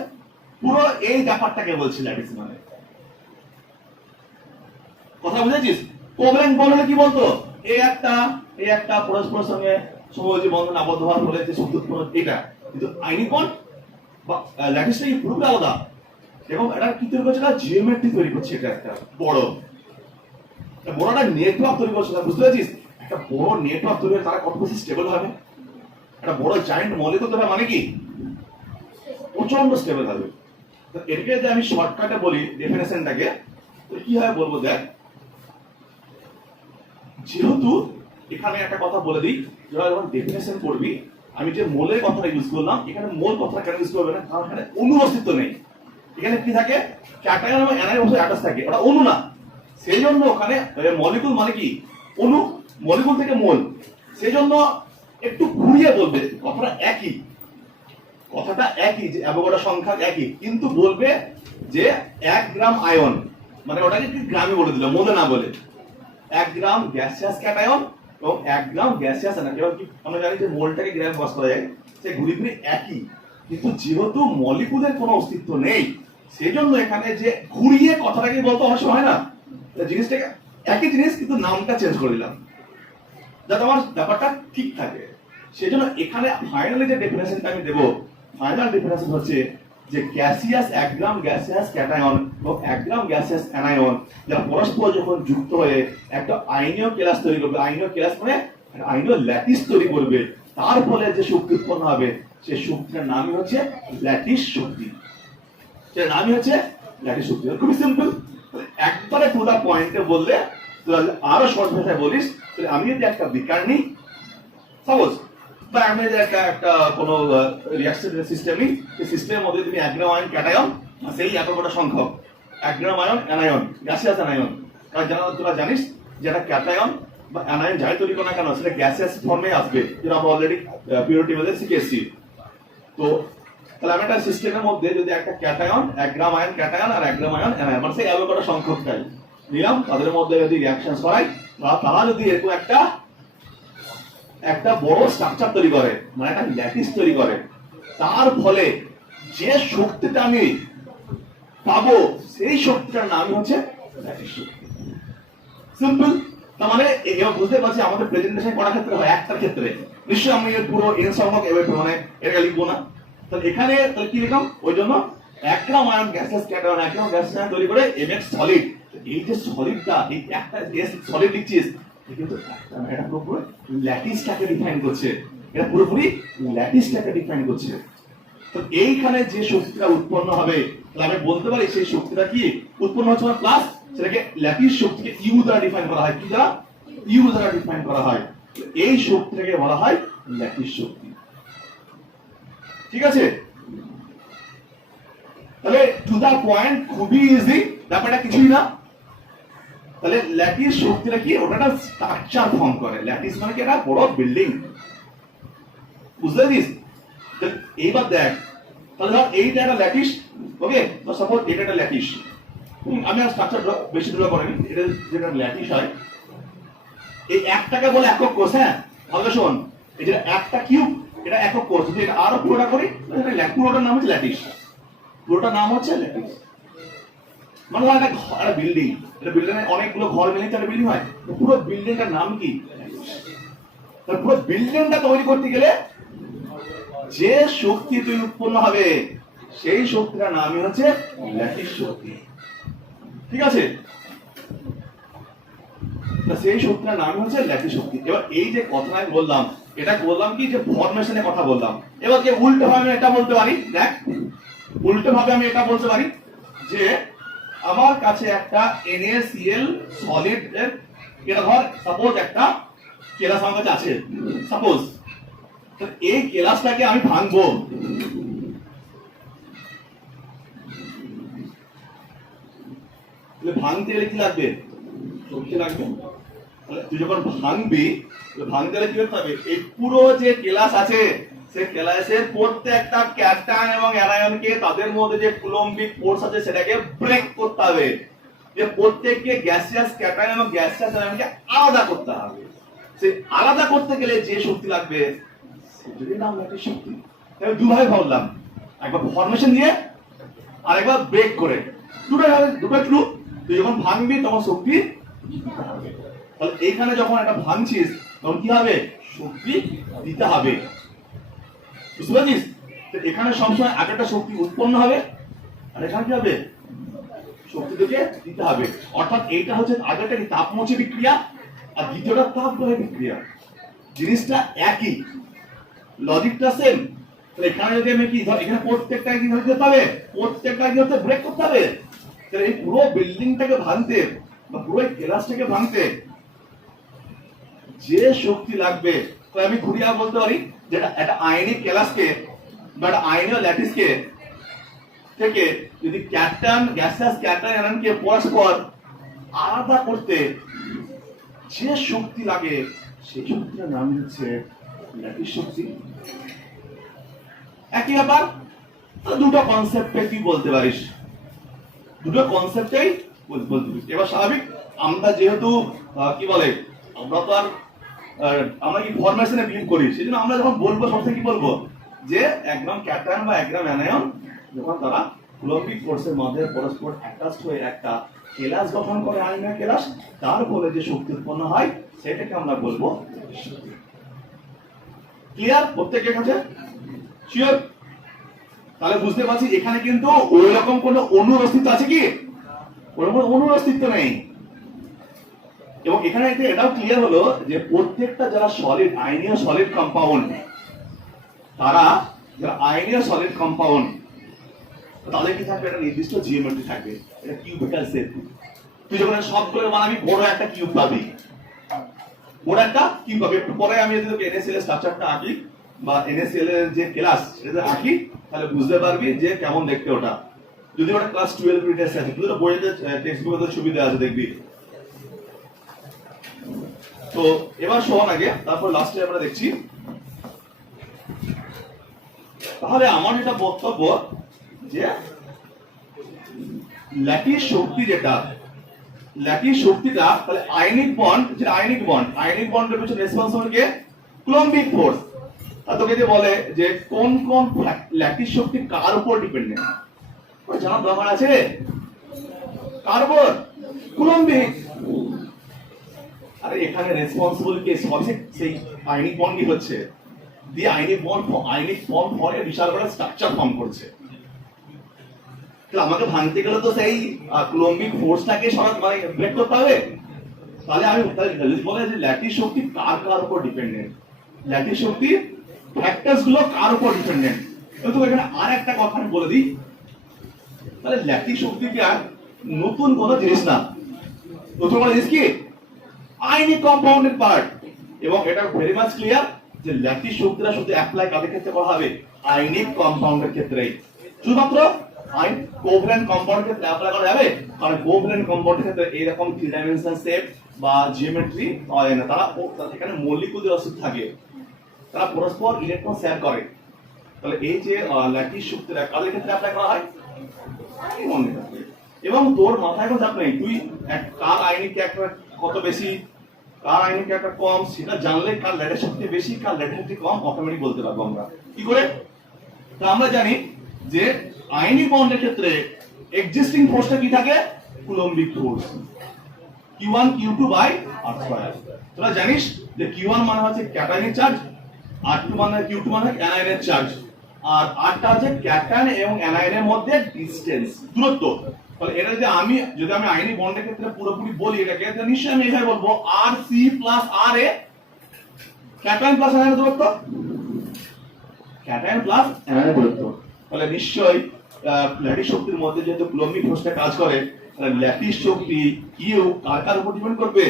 পুরো এই ব্যাপারটাকে বলছি ল্যাটিস মানে। কথা বুঝেছিস? কোভ্যালেন্ট বন্ড হলে কি বলতো? এই একটা পরস্পরের সঙ্গে সহজে বন্ধন আবদ্ধ হওয়ার ফলে যে শক্তি উৎপন্ন, এটা। কিন্তু আয়নিক বন্ড বা ল্যাটিসটা কি পুরোপুরি আলাদা, এবং এটা কি তৈরি করছে? না জিওমেট্রি তৈরি করছে, এটা একটা বড় একটা নেটওয়ার্ক তৈরি করছে। বুঝতে পারছিস? একটা বড় নেটওয়ার্ক তৈরি হলে তারা কত বেশি স্টেবল হবে। একটা বড় জায়েন্ট মলিকুল তৈরি মানে কি প্রচন্ড স্টেবল হবে। তো এটাকে যদি আমি শর্টকাটে বলি ডেফিনেশনটাকে, তো কি হয় বলবো, দেখ, যেহেতু এখানে একটা কথা বলে দিই, যারা যখন ডেফিনেশন করবি, আমি যে মোলের কথাটা ইউজ করলাম, এখানে মোল কথাটা কেন ইউজ করবে না? কারণ এখানে অণু অস্তিত্ব নেই। এখানে কি থাকে? ক্যাটায়ন এবং অ্যানায়ন বসে অ্যাটাচ থাকে, ওটা অণু না। সেই জন্য ওখানে মলিকুল মানে কি অণু, মলিকুল থেকে মোল। সেই জন্য একটু ঘুরিয়ে বলবে, কথাটা একই যে অ্যাভোগাড্রো সংখ্যা একই, কিন্তু বলবে যে 1 গ্রাম আয়ন, মানে ওটাকে কি গ্রামে বলে দিল, মোলে না বলে। 1 গ্রাম গ্যাসিয়াস ক্যাটায়ন এবং 1 গ্রাম গ্যাসিয়াস অ্যানায়ন, কি আমরা জানি যে মোলটাকে গ্রামে প্রকাশ করা যায়, সে ঘুরি ঘুরি একই, কিন্তু যেহেতু মলিকুলের কোনো অস্তিত্ব নেই, সেই জন্য এখানে যে ঘুরিয়ে কথাটাকে বলতে অবশ্য হয় না, জিনিসটাকে একই জিনিস কিন্তু নামটা চেঞ্জ করে দিলাম যাতে আমার ব্যাপারটা ঠিক থাকে। সেই জন্য এখানে ফাইনালি যে ডেফিনেশনটা আমি দেবো, ফাইনাল ডেফিনেশন হচ্ছে যে গ্যাসিয়াস 1 গ্রাম গ্যাসিয়াস ক্যাটায়ন এবং 1 গ্রাম গ্যাসিয়াস অ্যানায়ন যারা পরস্পর যখন যুক্ত হয়ে একটা আয়নীয় কেলাস তৈরি করবে, আয়নীয় কেলাস মানে আয়নীয় ল্যাটিস তৈরি করবে, তার ফলে যে শক্তি উৎপন্ন হবে সেই শক্তির নামই হচ্ছে ল্যাটিস শক্তি। সেটার নামই হচ্ছে ল্যাটিস শক্তি। খুবই সিম্পল, একবারে টু দা পয়েন্টে বললে আরো সহজ ভাষায় বলিস, আমি যদি একটা বিকার নিই সাপোজ, বা আমি যদি একটা কোনো রিঅ্যাকশন সিস্টেম নিই, সেই সিস্টেমের মধ্যে তুমি 1 গ্রাম আয়ন ক্যাটায়ন, সেই এতটা সংখ্যক 1 গ্রাম আয়ন অ্যানায়ন, গ্যাসিয়াস অ্যানায়ন। কারণ তোরা জানিস যে একটা ক্যাটায়ন বা অ্যানায়ন যাই তৈরি করো না কেন, সেটা গ্যাসিয়াস ফর্মে আসবে, যেটা আমরা অলরেডি পিরিয়ডিক টেবিলে শিখে এসেছি। তো তাহলে আমি একটা সিস্টেমের মধ্যে যদি একটা ক্যাটায়ন 1 গ্রাম আয়ন ক্যাটায়ন আর 1 গ্রাম আয়ন অ্যানায়ন, মানে সেই অ্যাভোগাড্রো সংখ্যকটাই নিলাম, তাদের মধ্যে যদি রিঅ্যাকশন করাই, তারা যদি এরকম একটা বড় স্ট্রাকচার তৈরি করে, মানে একটা ল্যাটিস তৈরি করে, তার ফলে যে শক্তিটা আমি পাবো সেই শক্তিটার নামই হচ্ছে ল্যাটিস শক্তি। সিম্পল। তার মানে এবার বুঝতে পারছি আমাদের প্রেজেন্টেশন করার ক্ষেত্রে হয় একটার ক্ষেত্রে, নিশ্চয়ই আমি পুরো এন সংখ্যক মানে এটা লিখবো না। তাহলে এখানে তাহলে কি লিখলাম, ওই জন্য 1 গ্রাম আয়ন গ্যাসিয়াস ক্যাটায়ন 1 গ্রাম গ্যাসিয়াস আয়ন তৈরি করে এমএক্স সলিড। এই যে সলিডটা, এই একটা সলিড লিখছিস, কিন্তু এটা পুরোপুরি ল্যাটিসটাকে ডিফাইন করছে, এটা পুরোপুরি ল্যাটিসটাকে ডিফাইন করছে। তো এইখানে যে শক্তিটা উৎপন্ন হবে, তাহলে আমি বলতে পারি সেই শক্তিটা কি উৎপন্ন হচ্ছে না, প্লাস সেটাকে ল্যাটিস শক্তিকে ইউ দ্বারা ডিফাইন করা হয়। কি দ্বারা? ইউ দ্বারা ডিফাইন করা হয়। এই শক্তিটাকে বলা হয় ল্যাটিস শক্তি। ঠিক আছে? তাহলে টু দা পয়েন্ট, খুবই ইজি, ব্যাপারটা কিছুই না। তাহলে ল্যাটিস শক্তিটা কি? ওটা একটা স্ট্রাকচার ফর্ম করে। ল্যাটিস মানে কি? একটা বড় বিল্ডিং। বুঝতে পারছিস? এইবার দেখ, তাহলে ধর এইটা একটা ল্যাটিস, ওকে, তো সাপোজ এটা একটা ল্যাটিস, আমি আর স্ট্রাকচার বেশি ড্র করিনি, এটা যেটা ল্যাটিস হয়, এই একটাকে বলে একক কোষ। হ্যাঁ ভালো শোন, এই যে একটা কিউব, এটা একক কোষ। যদি এটা আরো পুরোটা করি, পুরোটার নাম হচ্ছে ল্যাটিস, পুরোটার নাম হচ্ছে ল্যাটিস। মানে ধর একটা বিল্ডিং, একটা বিল্ডিং এ অনেকগুলো ঘর মিলে একটা বিল্ডিং হয়, তো পুরো বিল্ডিংটার নাম কি? পুরো বিল্ডিংটা তৈরি করতে গেলে যে শক্তি তৈরি উৎপন্ন হবে সেই শক্তিটার নামই হচ্ছে ল্যাটিস শক্তি। ঠিক আছে, সেই শক্তিটার নামই হচ্ছে ল্যাটিস শক্তি। এবার এই যে কথা আমি বললাম, এটা বললাম কি যে ফরমেশনের কথা বললাম। এবার যে উল্টো ভাবে আমি এটা বলতে পারি, দেখ উল্টো ভাবে আমি এটা বলতে পারি যে আমার কাছে একটা NaCl সলিড এর, এটা ধর সাপোজ একটা কেলাস আমার কাছে আছে, সাপোজ এই কেলাসটাকে আমি ভাঙবো, ভাঙতে গেলে কি লাগবে? শক্তি লাগবে। তুই যখন ভাঙবি, ভাঙতে গেলে কি করতে হবে? এই পুরো যে কেলাস আছে সেই কেলাসের প্রত্যেকটা ক্যাটায়ন এবং অ্যানায়নকে তাদের মধ্যে যে কুলম্বিক ফোর্স আছে সেটাকে ব্রেক করতে হবে, যে প্রত্যেককে গ্যাসিয়াস ক্যাটায়ন এবং গ্যাসিয়াস অ্যানায়নকে আলাদা করতে হবে। সেই আলাদা করতে গেলে যে শক্তি লাগবে সেটারই নাম ল্যাটিস শক্তি। আমি দুভাবে ভাবলাম, একবার ফরমেশন দিয়ে আর একবার ব্রেক করে, দুটো ট্রু। তুই যখন ভাঙবি তখন শক্তি, তাহলে এইখানে যখন একটা ভাঙছিস তখন কি হবে? শক্তি দিতে হবে। বুঝতে পারছিস? এখানে সবসময় একটা শক্তি উৎপন্ন হবে আর এখানে কি হবে? শক্তি থেকে দিতে হবে। অর্থাৎ এইটা হচ্ছে আগেরটা কি তাপমোচী বিক্রিয়া আর দ্বিতীয়টা তাপ প্রবাহ বিক্রিয়া, জিনিসটা একই, লজিকটা সেম। তাহলে এখানে যদি আমি কি ধর, এখানে প্রত্যেকটা কি ধরতে হবে? প্রত্যেকটা কি হচ্ছে ব্রেক করতে হবে। তাহলে এই পুরো বিল্ডিংটাকে ভাঙতে বা পুরো ক্লাসটাকে ভাঙতে যে শক্তি লাগবে, তো আমি ঘুরিয়ে বলতে পারি যেটা একটা আয়নিক ক্লাসকে বা একটা আয়নীয় ল্যাটিসকে থেকে যদি ক্যাটায়ন গ্যাসিয়াস ক্যাটায়ন অ্যানায়নকে পরস্পর আলাদা করতে যে শক্তি লাগে সেই শক্তির নাম হচ্ছে ল্যাটিস শক্তি। একই ব্যাপার, দুটো কনসেপ্টে কি বলতে পারিস, দুটো কনসেপ্টেই বলতে পারিস। এবার স্বাভাবিক, আমরা যেহেতু কি বলে, আমরা তো আর আমরা কি ফরমেশনে বিলিভ করি, সেজন্য আমরা যখন বলবো সবসময় কি বলবো যে এক গ্রাম ক্যাটায়ন বা এক গ্রাম অ্যানায়ন যখন তারা কুলম্বিক ফোর্সের মধ্যে পরস্পর অ্যাটাচড হয়ে একটা কেলাস গঠন করে, আয়নীয় কেলাস, তার ফলে যে শক্তি উৎপন্ন হয় সেটাকে আমরা বলবো শক্তি। ক্লিয়ার প্রত্যেকের কাছে? শিওর? তাহলে বুঝতে পারছি এখানে কিন্তু ওই রকম কোন অণুর অস্তিত্ব আছে কি? ওরকম অণুর অস্তিত্ব নেই। এবং এখানে এটাও ক্লিয়ার হলো যে প্রত্যেকটা যারা সলিড আয়নীয় সলিড কম্পাউন্ড, তারা যারা আয়নীয় সলিড কম্পাউন্ড, তাদের কি থাকবে? একটা নির্দিষ্ট জিওমেট্রি থাকবে, এটা কিউবিক্যাল শেপ। তুই যখন সবগুলো বানাবি বড় একটা কিউব পাবি, বড় একটা কিউব পাবি। একটু পরে আমি যদি তোকে NaCl এর স্ট্রাকচারটা আঁকি বা NaCl এর যে ক্লাস সেটা আঁকি, তাহলে বুঝতে পারবি যে কেমন দেখতে ওটা। যদি ওটা ক্লাস 12 এর টেস্ট আছে, তুই তো বইতে টেক্সট বুকে তো সুবিধা আছে, দেখবি। তো এবার শোন আগে, তারপর লাস্টে আমরা দেখছি। তাহলে আমার যেটা বক্তব্য যে ল্যাটিস শক্তি, যেটা ল্যাটিস শক্তিটা, তাহলে আয়নিক বন্ড, যেটা আয়নিক বন্ডের পিছনে রেসপন্সিবল কে? কুলম্বিক ফোর্স। আর তোকে যে বলে যে কোন কোন ল্যাটিস শক্তি কার উপর ডিপেন্ডেন্ট, ওই জানার দরকার আছে? কার উপর? কুলম্বিক। আর এখানে রেসপন্সিবল কে? সেই আয়নিক বন্ডই হচ্ছে, দিয়ে আয়নিক বন্ড ফর্মে বিশাল বড় স্ট্রাকচার ফর্ম করছে। আমাকে ভাঙতে গেলে তো সেই কুলম্বিক ফোর্সটাকে মানে ব্রেক করতে হবে। তাহলে আমি বলে যে ল্যাটিস শক্তি কার কার উপর ডিপেন্ডেন্ট, ল্যাটিস শক্তি ফ্যাক্টরস গুলো কার উপর ডিপেন্ডেন্ট। তো এখানে আর একটা কথা আমি বলে দিই, তাহলে ল্যাটিস শক্তি কি আর নতুন কোনো জিনিস না। নতুন কোনো জিনিস কি? আয়নিক কম্পাউন্ডের পার্ট। এবং এটা ভেরি মাচ ক্লিয়ার যে ল্যাটিস শক্তিটা শুধু অ্যাপ্লাই কাদের ক্ষেত্রে করা হবে? আয়নিক কম্পাউন্ডের ক্ষেত্রে। শুধুমাত্র কোভ্যালেন্ট কম্পাউন্ডের ক্ষেত্রে অ্যাপ্লাই করা যাবে, কারণ কোভ্যালেন্ট কম্পাউন্ডের ক্ষেত্রে এইরকম 3 ডাইমেনশনাল শেপ বা জিওমেট্রি হয় না। তারা এখানে মৌলিকদের অস্তিত্ব থাকে, তারা পরস্পর ইলেকট্রন শেয়ার করে। তাহলে এই যে ল্যাটিস শক্তিটা কাদের ক্ষেত্রে অ্যাপ্লাই করা হয়? এবং তোর মাথায় কোনো চাপ নেই, তুই কার আয়নিক ক্যারেক্টার কত বেশি, কার আয়নিক ক্যারেক্টার কম, সেটা জানলে কার ল্যাটিস শক্তি বেশি কার ল্যাটিস শক্তি কম অটোমেটিক বলতে পারবো আমরা। কি করে? তা আমরা জানি যে আয়নিক বন্ডের ক্ষেত্রে এক্সিস্টিং ফোর্সটা কি থাকে? Coulombic force Q1 Q2 by R square. তোরা জানিস যে Q1 মানে হচ্ছে ক্যাটায়নের চার্জ, R2 মানে Q2 মানে অ্যানায়নের চার্জ, আর Rটা হচ্ছে ক্যাটায়ন এবং অ্যানায়নের মধ্যে ডিসটেন্স, দূরত্ব। তাহলে এটা যদি আমি আয়নিক বন্ডের ক্ষেত্রে পুরোপুরি বলি এটাকে, তাহলে নিশ্চয়ই আমি এইভাবে বলবো RC plus RA, cation plus অ্যানায়নের দূরত্ব, ক্যাটায়ন প্লাস অ্যানায়নের দূরত্ব। তাহলে নিশ্চয়ই ল্যাটিস শক্তির মধ্যে যেহেতু কুলম্বিক ফোর্সটা কাজ করে, তাহলে ল্যাটিস শক্তি কিউ কার উপর ডিপেন্ড করবে?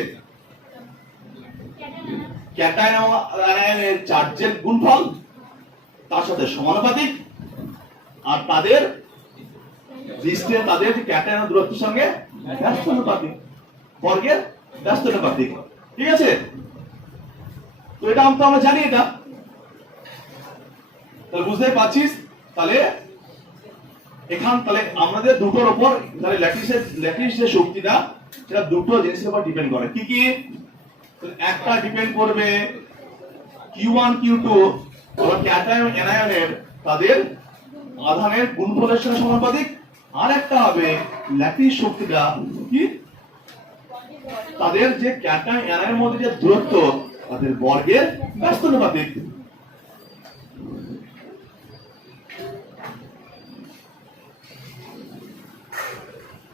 ক্যাটায়ন এবং অ্যানায়নের চার্জের গুণফল, তার সাথে সমানুপাতিক, আর তাদের ডিসটেন্স, তাদের ক্যাটায়ন দূরত্বের সঙ্গে ব্যস্তানুপাতিক, বর্গের ব্যস্তানুপাতিক। ঠিক আছে? তো এটা আমরা জানি এটা, তাহলে বুঝতেই পারছিস। তাহলে তাহলে আমাদের দুটোর উপর, তাহলে ল্যাটিস যে শক্তিটা সেটা দুটো জিনিসের উপর ডিপেন্ড করে। কি কি? একটা ডিপেন্ড করবে Q1 Q2 হলো ক্যাটায়ন অ্যানায়নের তাদের আধানের গুণফলের সাথে সমানুপাতিক, আর একটা হবে ল্যাটিস শক্তিটা কি তাদের যে ক্যাটায়ন অ্যানায়নের মধ্যে যে দূরত্ব তাদের বর্গের ব্যস্তানুপাতিক।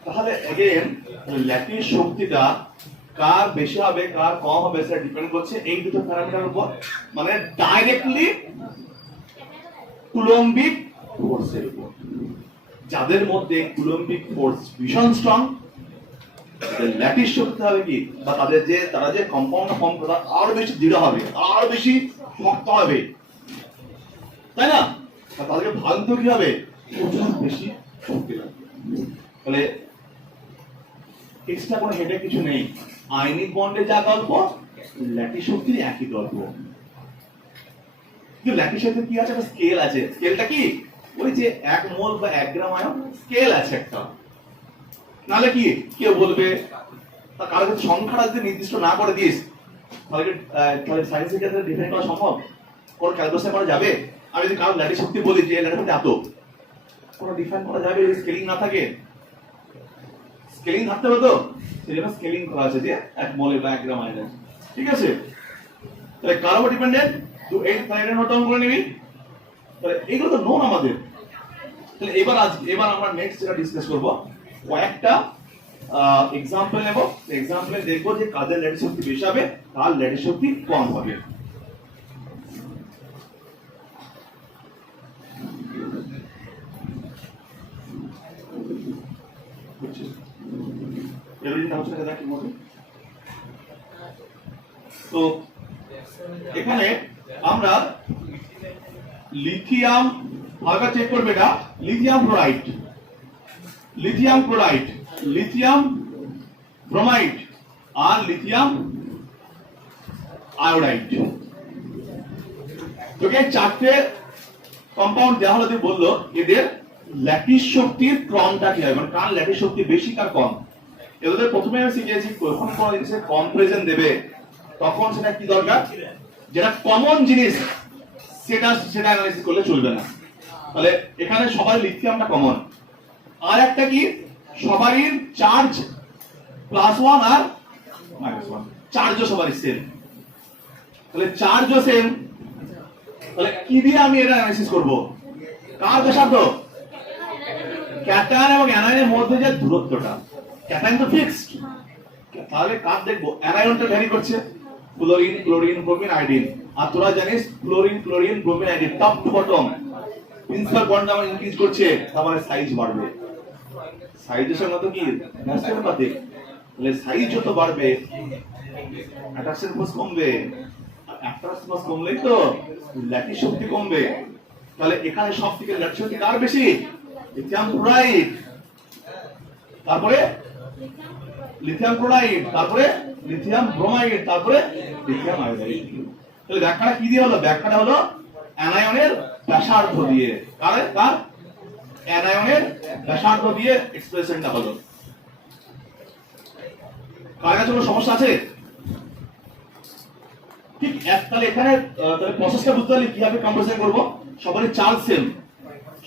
তাহলে এগেইন ল্যাটিস শক্তিটা কার বেশি হবে কার কম হবে সেটা ডিপেন্ড করছে এই দুটো প্যারামিটারের উপর, মানে ডাইরেক্টলি কুলম্বিক ফোর্সের উপর। যাদের মধ্যে কুলম্বিক ফোর্স ভীষণ স্ট্রং, ল্যাটিস শক্তি হবে কি, বা তারা যে কম্পাউন্ড ফর্ম করে আরো বেশি দৃঢ় হবে, আরো বেশি শক্ত হবে, তাই না? তাদেরকে ভাঙতে কি হবে? প্রচুর বেশি শক্তি লাগবে। তাহলে এক্সট্রা কোনো হেডে কিছু নেই, আয়নিক বন্ডে যা গল্প ল্যাটিস শক্তির একই গল্প। কিন্তু ল্যাটিস শক্তির কি আছে? একটা স্কেল আছে। স্কেলটা কি? ওই যে 1 মোল বা 1 গ্রাম আয়ন স্কেল আছে একটা। নালে কি কেউ বলবে কারো যদি সংখ্যাটা যদি নির্দিষ্ট না করে দিস তাহলে সায়েন্সের ক্ষেত্রে ডিফাইন করা সম্ভব? কোন ক্যালকুলেশন করা যাবে? আমি যদি কারো ল্যাটিস শক্তি বলি যে ল্যাটিস শক্তি এত, কোন ডিফাইন করা যাবে যদি স্কেলিং না থাকে? স্কেলিং থাকতে হবে তো, সেজন্য স্কেলিং করা আছে যে 1 মোল বা 1 গ্রাম আয়ন। ঠিক আছে? তাহলে কার উপর ডিপেন্ডেন্ট? তো এই সাইডে নোট ডাউন করে নিবি। তাহলে এগুলো তো নোন আমাদের। তাহলে এবার আমরা নেক্সট যেটা ডিসকাস করব, কয়েকটা এক্সাম্পল নেব। এক্সাম্পলে দেখব যে কাদের ল্যাটিস শক্তি বেশি হবে, কার ল্যাটিস শক্তি কম হবে। তো এখানে আমরা লিথিয়াম ভাগা চেক করবে, এটা lithium chloride, lithium chloride, lithium bromide আর লিথিয়াম আয়োডাইড। তোকে চারটে কম্পাউন্ড দেওয়া হলো, তুই বললো এদের ল্যাটিস শক্তির ক্রমটা কি হবে, মানে কার ল্যাটিস শক্তি বেশি কার কম। এদের প্রথমে আমি শিখেছি যখন কোন জিনিসের কম্পারিজন দেবে তখন সেটা কি দরকার, যেটা কমন জিনিস সেটা অ্যানালাইসিস করলে চলবে না। তাহলে এখানে সবার লিথিয়ামটা কমন, আর একটা কি সবারই চার্জ +1 আর -1, চার্জও সবারই সেম। তাহলে চার্জও সেম, তাহলে কি দিয়ে আমি এটা অ্যানালাইসিস করব? কার ব্যাসার্ধ? ক্যাটায়ন এবং অ্যানায়নের মধ্যে যে দূরত্বটা, ক্যাটায়ন তো ফিক্সড, তাহলে কার দেখবো? অ্যানায়নটা ভ্যারি করছে, ক্লোরিন ক্লোরিন ব্রোমিন আয়োডিন। আর তোরা জানিস chlorine chlorine bromine iodine top to bottom principal bond আমার ইনক্রিজ করছে, তাহলে সাইজ বাড়বে। সাইজের সঙ্গে তো কি ব্যস্তানুপাতিক, তাহলে সাইজ যত বাড়বে অ্যাট্রাকশন ফোর্স কমবে, অ্যাট্রাকশন ফোর্স কমলেই তো ল্যাটিস শক্তি কমবে। তাহলে এখানে সব থেকে ল্যাটিস শক্তি কার বেশি? লিথিয়াম ক্লোরাইড, তারপরে লিথিয়াম ক্লোরাইড, তারপরে লিথিয়াম ব্রোমাইড, তারপরে লিথিয়াম আয়োডাইড। তাহলে ব্যাখ্যাটা কি দিয়ে হলো? ব্যাখ্যাটা হলো অ্যানায়নের ব্যাসার্ধ দিয়ে। কার অ্যানায়নের ব্যাসার্ধ দিয়ে এক্সপ্রেশনটা হলো। কার কাছে কোনো সমস্যা আছে? ঠিক তাহলে এখানে তাহলে প্রসেসটা বুঝতে পারলে কিভাবে কম্পারিজন করব। সবারই চার্জ সেম,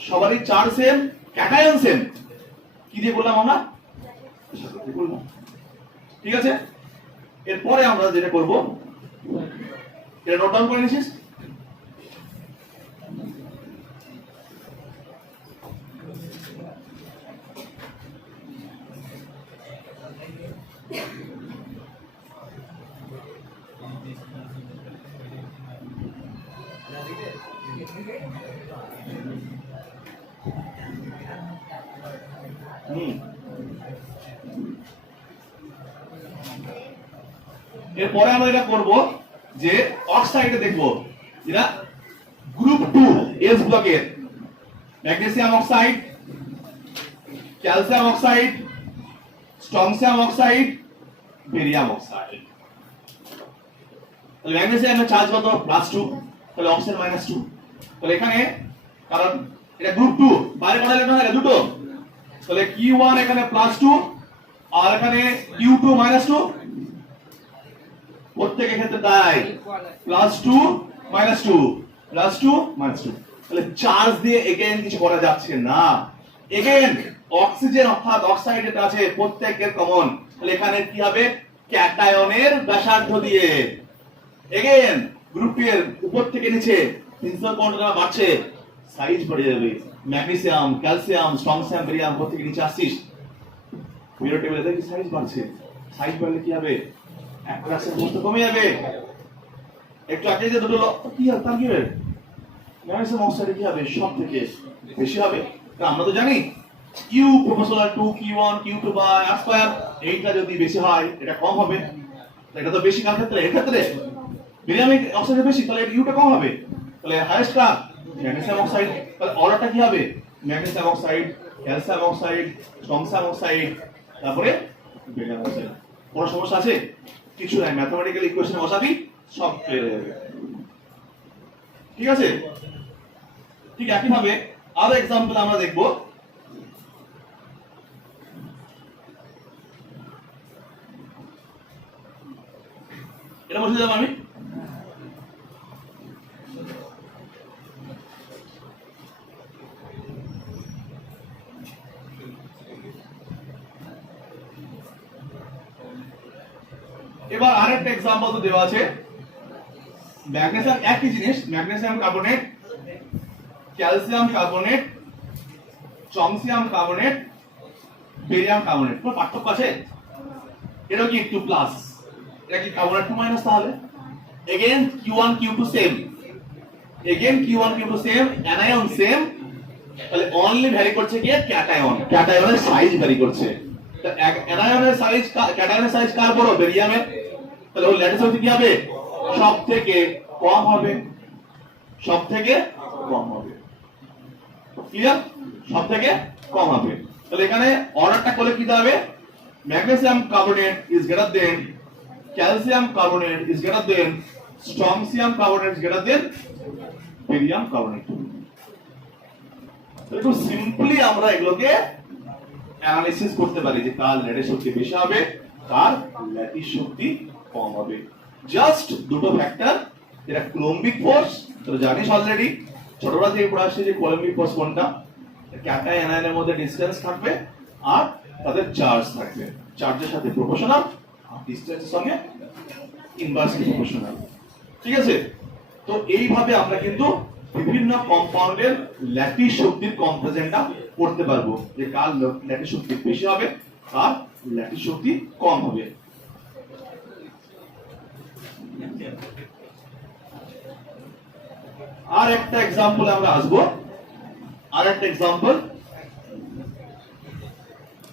সবারই চার্জ সেম, ক্যাটায়ন সেম। কি দিয়ে বললাম আমরা? ঠিক আছে, এরপরে আমরা যেটা করব, এটা নোট ডাউন করে নিছিস? এরপরে আমরা এটা করব যে অক্সাইডে দেখব, যেটা গ্রুপ 2 এস ব্লকের magnesium oxide, calcium oxide, strontium oxide, barium oxide. তাহলে ম্যাগনেসিয়ামের চার্জ কত? +2, তাহলে অক্সিজেন -2। তাহলে এখানে কারণ এটা গ্রুপ 2, বাইরে কত ইলেকট্রন আছে? দুটো। তাহলে Q1 এখানে +2 আর এখানে Q2 -2, প্রত্যেকের ক্ষেত্রে তাই +2 -2 +2 -2। তাহলে চার্জ দিয়ে এগেইন কিছু করা যাচ্ছে না। এগেইন অক্সিজেন অর্থাৎ অক্সাইড যেটা আছে প্রত্যেকের কমন, তাহলে এখানে কি হবে? ক্যাটায়নের ব্যাসার্ধ দিয়ে এগেইন গ্রুপ 2 এর উপর থেকে নিচে প্রিন্সিপাল কোয়ান্টাম বাড়ছে, সাইজ বেড়ে যাবে। ম্যাগনেসিয়াম, ক্যালসিয়াম, স্ট্রংসিয়াম, বেরিয়াম উপর থেকে নিচে আসছিস, পিরিয়ড টেবিলে দেখি সাইজ বাড়ছে। সাইজ বাড়লে কি হবে? অ্যাট্রাকশন ফোর্স কমে যাবে। একটু আগে যে দুটো কি হবে তার কি হবে? ম্যাগনেসিয়াম অক্সাইড কি হবে? সব থেকে বেশি হবে। তা আমরা তো জানি Q proportional to Q1 Q2 by R square. এইটা যদি বেশি হয় এটা কম হবে। এটা তো বেশি কার ক্ষেত্রে? এর ক্ষেত্রে বেরিয়াম অক্সাইড বেশি, তাহলে ইউটা কম হবে। তাহলে হাইয়েস্ট কার? Magnesium oxide. তাহলে অর্ডারটা কি হবে? Magnesium oxide, calcium oxide, strontium oxide, তারপরে বেরিয়াম অক্সাইড। কোনো সমস্যা আছে? কিছু নাই, ম্যাথমেটিক্যাল ইকুয়েশন বসাবি সব ক্লিয়ার হয়ে যাবে। ঠিক আছে, ঠিক একই ভাবে আরো एग्जांपल আমরা দেখব। এটা বসে যাব আমি। এবার আরেকটা एग्जांपल তো দেওয়া আছে। ম্যাগনেসিয়াম একই জিনিস, magnesium carbonate, calcium carbonate, strontium carbonate, barium carbonate. কোনো পার্থক্য আছে? এটা কি 2 প্লাস, এটা কি কার্বনেট 2 মাইনাস? তাহলে again Q1 Q2 same, again Q1 Q2 same, anion same. তাহলে অনলি ভ্যারি করছে কি? ক্যাটায়ন, ক্যাটায়নের সাইজ ভ্যারি করছে। তো অ্যানায়নের সাইজ, ক্যাটায়নের সাইজ কার বড়? বেরিয়ামের। তাহলে ওর ল্যাটিস কি হবে? সব থেকে কম হবে, সব থেকে কম হবে। ক্লিয়ার? সব থেকে কম হবে। তাহলে এখানে অর্ডারটা করলে কি হবে? Magnesium carbonate is greater than calcium carbonate is greater than strontium carbonate is greater than barium carbonate. তো একটু সিম্পলি আমরা এগুলোকে অ্যানালিসিস করতে পারি যে কার ল্যাটিস শক্তি বেশি হবে, কার ল্যাটিস শক্তি কম হবে। জাস্ট দুটো ফ্যাক্টর, এটা কুলম্বিক ফোর্স তো জানিস অলরেডি, ছোটবেলা থেকে পড়ে আসছে যে কুলম্বিক ফোর্স কোনটা? ক্যাটায়ন অ্যানায়নের মধ্যে ডিসটেন্স থাকবে আর তাদের চার্জ থাকবে, চার্জের সাথে প্রপোর্শনাল আর ডিসটেন্সের সঙ্গে ইনভার্সলি প্রপোর্শনাল। ঠিক আছে, তো এইভাবে আমরা কিন্তু বিভিন্ন কম্পাউন্ডের ল্যাটিস শক্তির কম্পারিজনটা করতে পারবো যে কার ল্যাটিস শক্তি বেশি হবে, কার ল্যাটিস শক্তি কম হবে। আর একটা एग्जांपल আমরা আসবো, আর একটা एग्जांपल।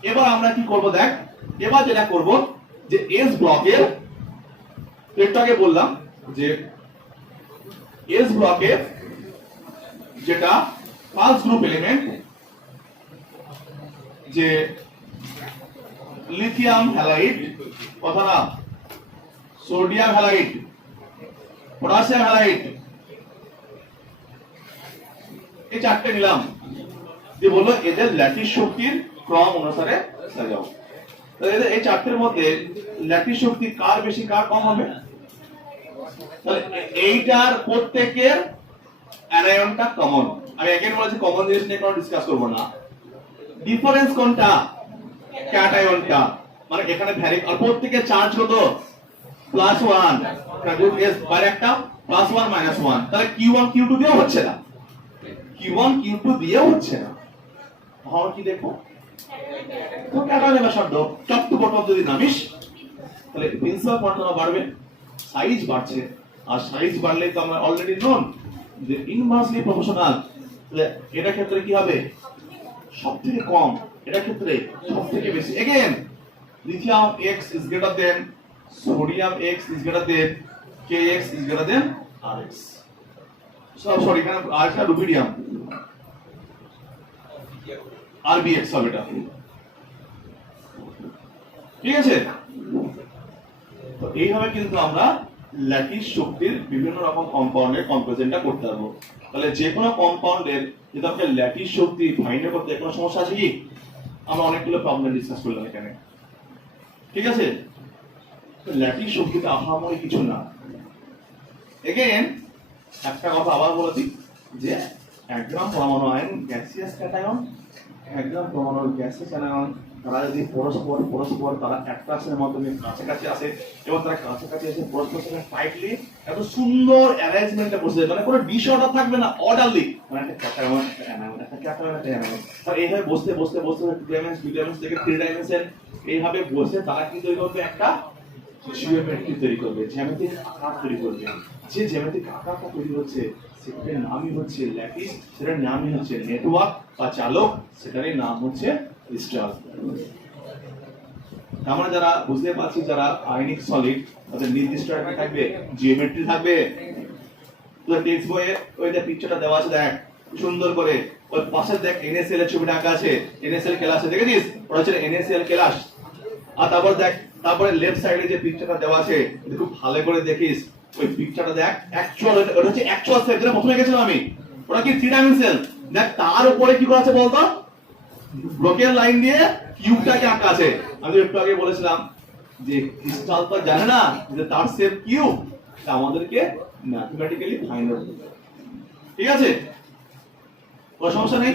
এবার আমরা কি করব দেখ, এবার যেটা করব যে এস ব্লকের, একটু আগে বললাম যে এস ব্লকের যেটা ফার্স্ট গ্রুপ এলিমেন্ট, যে লিথিয়াম হ্যালাইড, কথা না, সোডিয়াম হ্যালাইড, পটাশিয়াম হ্যালাইড, এই চারটে নিলাম, যে বললো এদের ল্যাটিস শক্তির ক্রম অনুসারে সাজাও। তাহলে এই চারটের মধ্যে ল্যাটিস শক্তি কার বেশি কার কম হবে? তাহলে এইটার প্রত্যেকের অ্যানায়নটা কমন। আমি এগেইন বলেছি কমন জিনিস নিয়ে কোনো ডিসকাস করব না। ডিফারেন্স কোনটা? ক্যাটায়নটা, মানে এখানে ভ্যারি আর প্রত্যেকের চার্জ কত +1, গ্রুপ এস বাইরে একটা +1 -1, তাহলে Q1 Q2 দিয়েও হচ্ছে না, Q1 Q2 দিয়েও হচ্ছে না, তাহলে কি দেখো তো ক্যাটায়নের শব্দ টপ টু বটম যদি নামিস তাহলে প্রিন্সিপাল কোয়ান্টাম বাড়বে, সাইজ বাড়ছে, আর সাইজ বাড়লে তো আমরা অলরেডি নোন যে ইনভার্সলি প্রপোর্শনাল, তাহলে এটা ক্ষেত্রে কি হবে সবথেকে কম, এটা ক্ষেত্রে সবথেকে বেশি। Again lithium x is greater than sodium x is greater than kx is greater than rx, sorry এখানে আরেকটা রুবিডিয়াম rbx হবে এটা, ঠিক আছে। তো এইভাবে কিন্তু আমরা ল্যাটিস শক্তির বিভিন্ন রকম কম্পাউন্ডের কম্পারিজনটা করতে পারবো। তাহলে যে কোনো কম্পাউন্ডের যদি আপনি ল্যাটিস শক্তি ফাইন্ড করতে কোনো সমস্যা আছে কি? আমরা অনেকগুলো প্রবলেম ডিসকাস করলাম এখানে, ঠিক আছে। ল্যাটিস শক্তিটা আহামরি কিছু না। এগেইন একটা কথা আবার বলেছি যে 1 গ্রাম পরমাণু আয়ন গ্যাসিয়াস ক্যাটায়ন, 1 গ্রাম পরমাণু গ্যাসিয়াস ক্যাটায়ন, তারা যদি পরস্পর তারা অ্যাট্রাকশনের মাধ্যমে কাছাকাছি আসে এবং তারা কাছাকাছি এসে পরস্পর সাথে টাইটলি এত সুন্দর অ্যারেঞ্জমেন্টে বসে যায়, মানে কোনো ডিসঅর্ডার থাকবে না, অর্ডারলি, মানে একটা ক্যাটায়ন একটা অ্যানায়ন একটা ক্যাটায়ন একটা অ্যানায়ন, আর এইভাবে বসতে 2 ডাইমেনশন থেকে 3 ডাইমেনশন এইভাবে বসে তারা কি তৈরি করবে একটা জিওমেট্রি তৈরি করবে, জ্যামিতিক আকার তৈরি করবে। যে জ্যামিতিক আকারটা তৈরি হচ্ছে সেটার নামই হচ্ছে ল্যাটিস, সেটার নামই হচ্ছে নেটওয়ার্ক বা চালক, সেটারই নাম হচ্ছে ক্রিস্টাল। আমরা যারা বুঝতে পারছি যারা আয়নিক সলিড তাদের নির্দিষ্ট একটা থাকবে জিওমেট্রি থাকবে। তো টেক্সট বইয়ে ওই যে পিকচারটা দেওয়া আছে দেখ সুন্দর করে, ওই পাশে দেখ NaCl এর ছবিটা আঁকা আছে, NaCl ক্লাস দেখেছিস, ওটা হচ্ছে NaCl ক্লাস। আর তারপর দেখ তারপরে লেফট সাইডে যে পিকচারটা দেওয়া আছে খুব ভালো করে দেখিস, ওই পিকচারটা দেখ অ্যাকচুয়াল, ওটা হচ্ছে অ্যাকচুয়াল শেপ যেটা প্রথমে গেছিলাম আমি, ওটা কি 3 ডাইমেনশন। দেখ তার উপরে কি করা আছে বলতো, ব্লকের লাইন দিয়ে কিউবটাকে আঁকা আছে। আমি একটু আগে বলেছিলাম যে ক্রিস্টাল তো জানে না যে তার শেপ কিউব, তা আমাদেরকে ম্যাথমেটিক্যালি ফাইন্ড আউট করতে হবে, ঠিক আছে, কোনো সমস্যা নেই।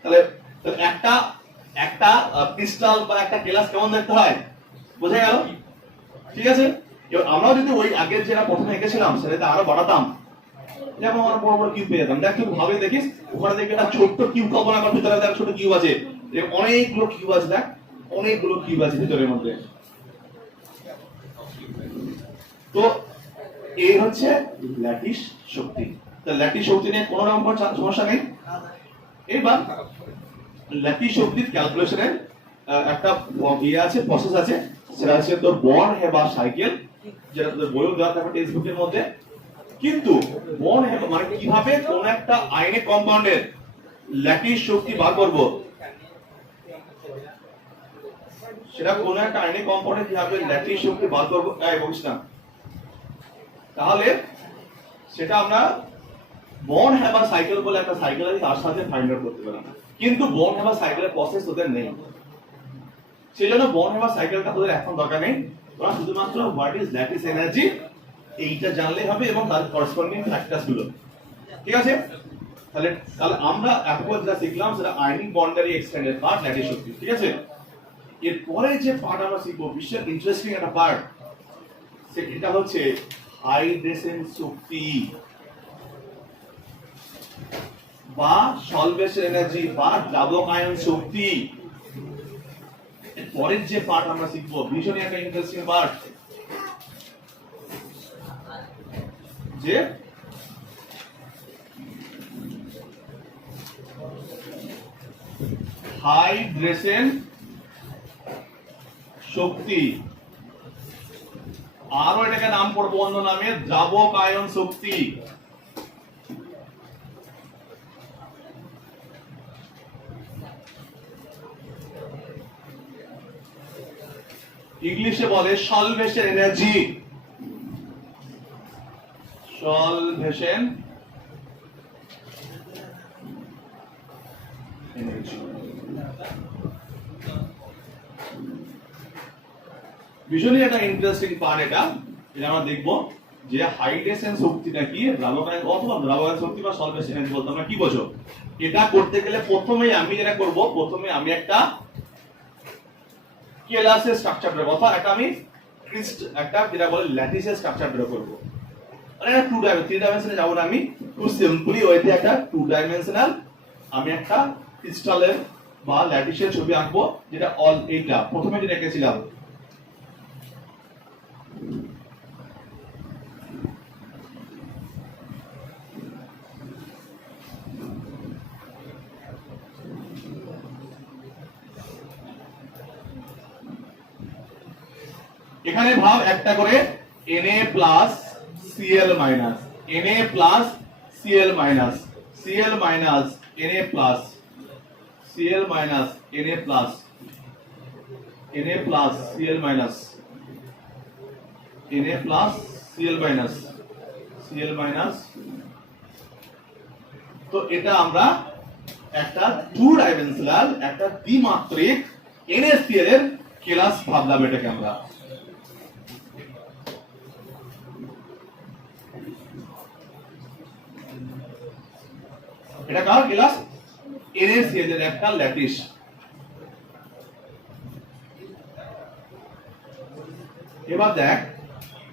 তাহলে একটা একটা ক্রিস্টাল বা একটা গ্লাস কেমন দেখতে হয় বোঝা গেল, ঠিক আছে। এবার আমরাও যদি ওই আগের যেটা প্রথমে এঁকেছিলাম সেটাতে আরো বাড়াতাম, যেমন আমরা বড় বড় কিউব পেয়ে যেতাম। দেখ তুই ভাবে দেখিস ওখানে দেখবি একটা ছোট্ট কিউব কল্পনা কর, ভিতরে দেখ ছোট কিউব আছে, অনেকগুলো কিউব আছে, দেখ অনেকগুলো কিউব আছে ভিতরের মধ্যে। তো এই হচ্ছে ল্যাটিস শক্তি। তো ল্যাটিস শক্তি নিয়ে কোনো রকম সমস্যা নেই। এবার ল্যাটিস শক্তির ক্যালকুলেশনের একটা ইয়ে আছে, প্রসেস আছে, সেটা হচ্ছে তোর বর্ন হেবার সাইকেল, যেটা তোর বইও দেওয়া থাকবে টেক্সট বুকের মধ্যে। কিন্তু বর্ন হেবার মানে কিভাবে কোন একটা আয়নিক কম্পাউন্ডের ল্যাটিস শক্তি বার করব, সেটা কোন একটা আয়নিক কম্পাউন্ডের কিভাবে ল্যাটিস শক্তি বার করব বলিস না, তাহলে সেটা আমরা বর্ন হেবার সাইকেল বলে একটা সাইকেল আছে, তার সাথে ফাইন্ড আউট করতে পারলাম। কিন্তু বর্ন হেবার সাইকেলের প্রসেস ওদের নেই, সেই জন্য বর্ন হেবার সাইকেলটা তোদের এখন দরকার নেই। ওরা শুধুমাত্র হোয়াট ইজ ল্যাটিস এনার্জি এইটা জানলেই হবে এবং তার করেসপন্ডিং ফ্যাক্টরস গুলো, ঠিক আছে। তাহলে আমরা এখন যেটা শিখলাম সেটা আয়নিক বন্ডারি এক্সটেন্ডেড পার্ট ল্যাটিস শক্তি, ঠিক আছে। এরপরে যে পার্ট আমরা শিখবো বিশেষ ইন্টারেস্টিং একটা পার্ট, সেটা হচ্ছে হাইড্রেশন শক্তি বা সলভেশন এনার্জি বা দ্রাবক আয়ন শক্তি। পরের যে পার্ট আমরা শিখবো ভীষণই একটা ইন্টারেস্টিং পার্ট, যে হাইড্রেশন শক্তি, আরো এটাকে নাম করবো অন্য নামে দ্রাবক আয়ন শক্তি। ইংলিশে বলে সলভেশন এনার্জি, সলভেশন এনার্জি। ভীষণই একটা ইন্টারেস্টিং পার্ট এটা, আমরা দেখবো যে হাইড্রেশন শক্তিটা কি, দ্রাবক আয়ন অথবা দ্রাবক আয়ন শক্তি বা সলভেশন এনার্জি বলতে আমরা কি বোঝো। এটা করতে গেলে প্রথমে আমি যেটা করব, প্রথমে আমি একটা কেলাসের স্ট্রাকচার বের কথা একটা আমি একটা যেটা বলে ল্যাটিসের স্ট্রাকচার বের করব মানে একটা 3 ডাইমেনশনে যাব না আমি খুব সিম্পলি ওইতে একটা 2 ডাইমেনশনাল আমি একটা ক্রিস্টালের বা ল্যাটিসের ছবি আঁকবো যেটা এইটা প্রথমে যেটা এঁকেছিলাম এখানে ভাব একটা করে Na plus Cl minus Na plus Cl minus Cl minus Na plus Cl minus Na plus Na plus Cl minus Na plus Cl minus Cl minus তো এটা আমরা একটা 2 ডাইমেনশনাল একটা দ্বিমাত্রিক NaCl এর কেলাস ভাবলাম এটাকে আমরা এটা কার কেলাস NaCl এর একটা ল্যাটিস এবার দেখ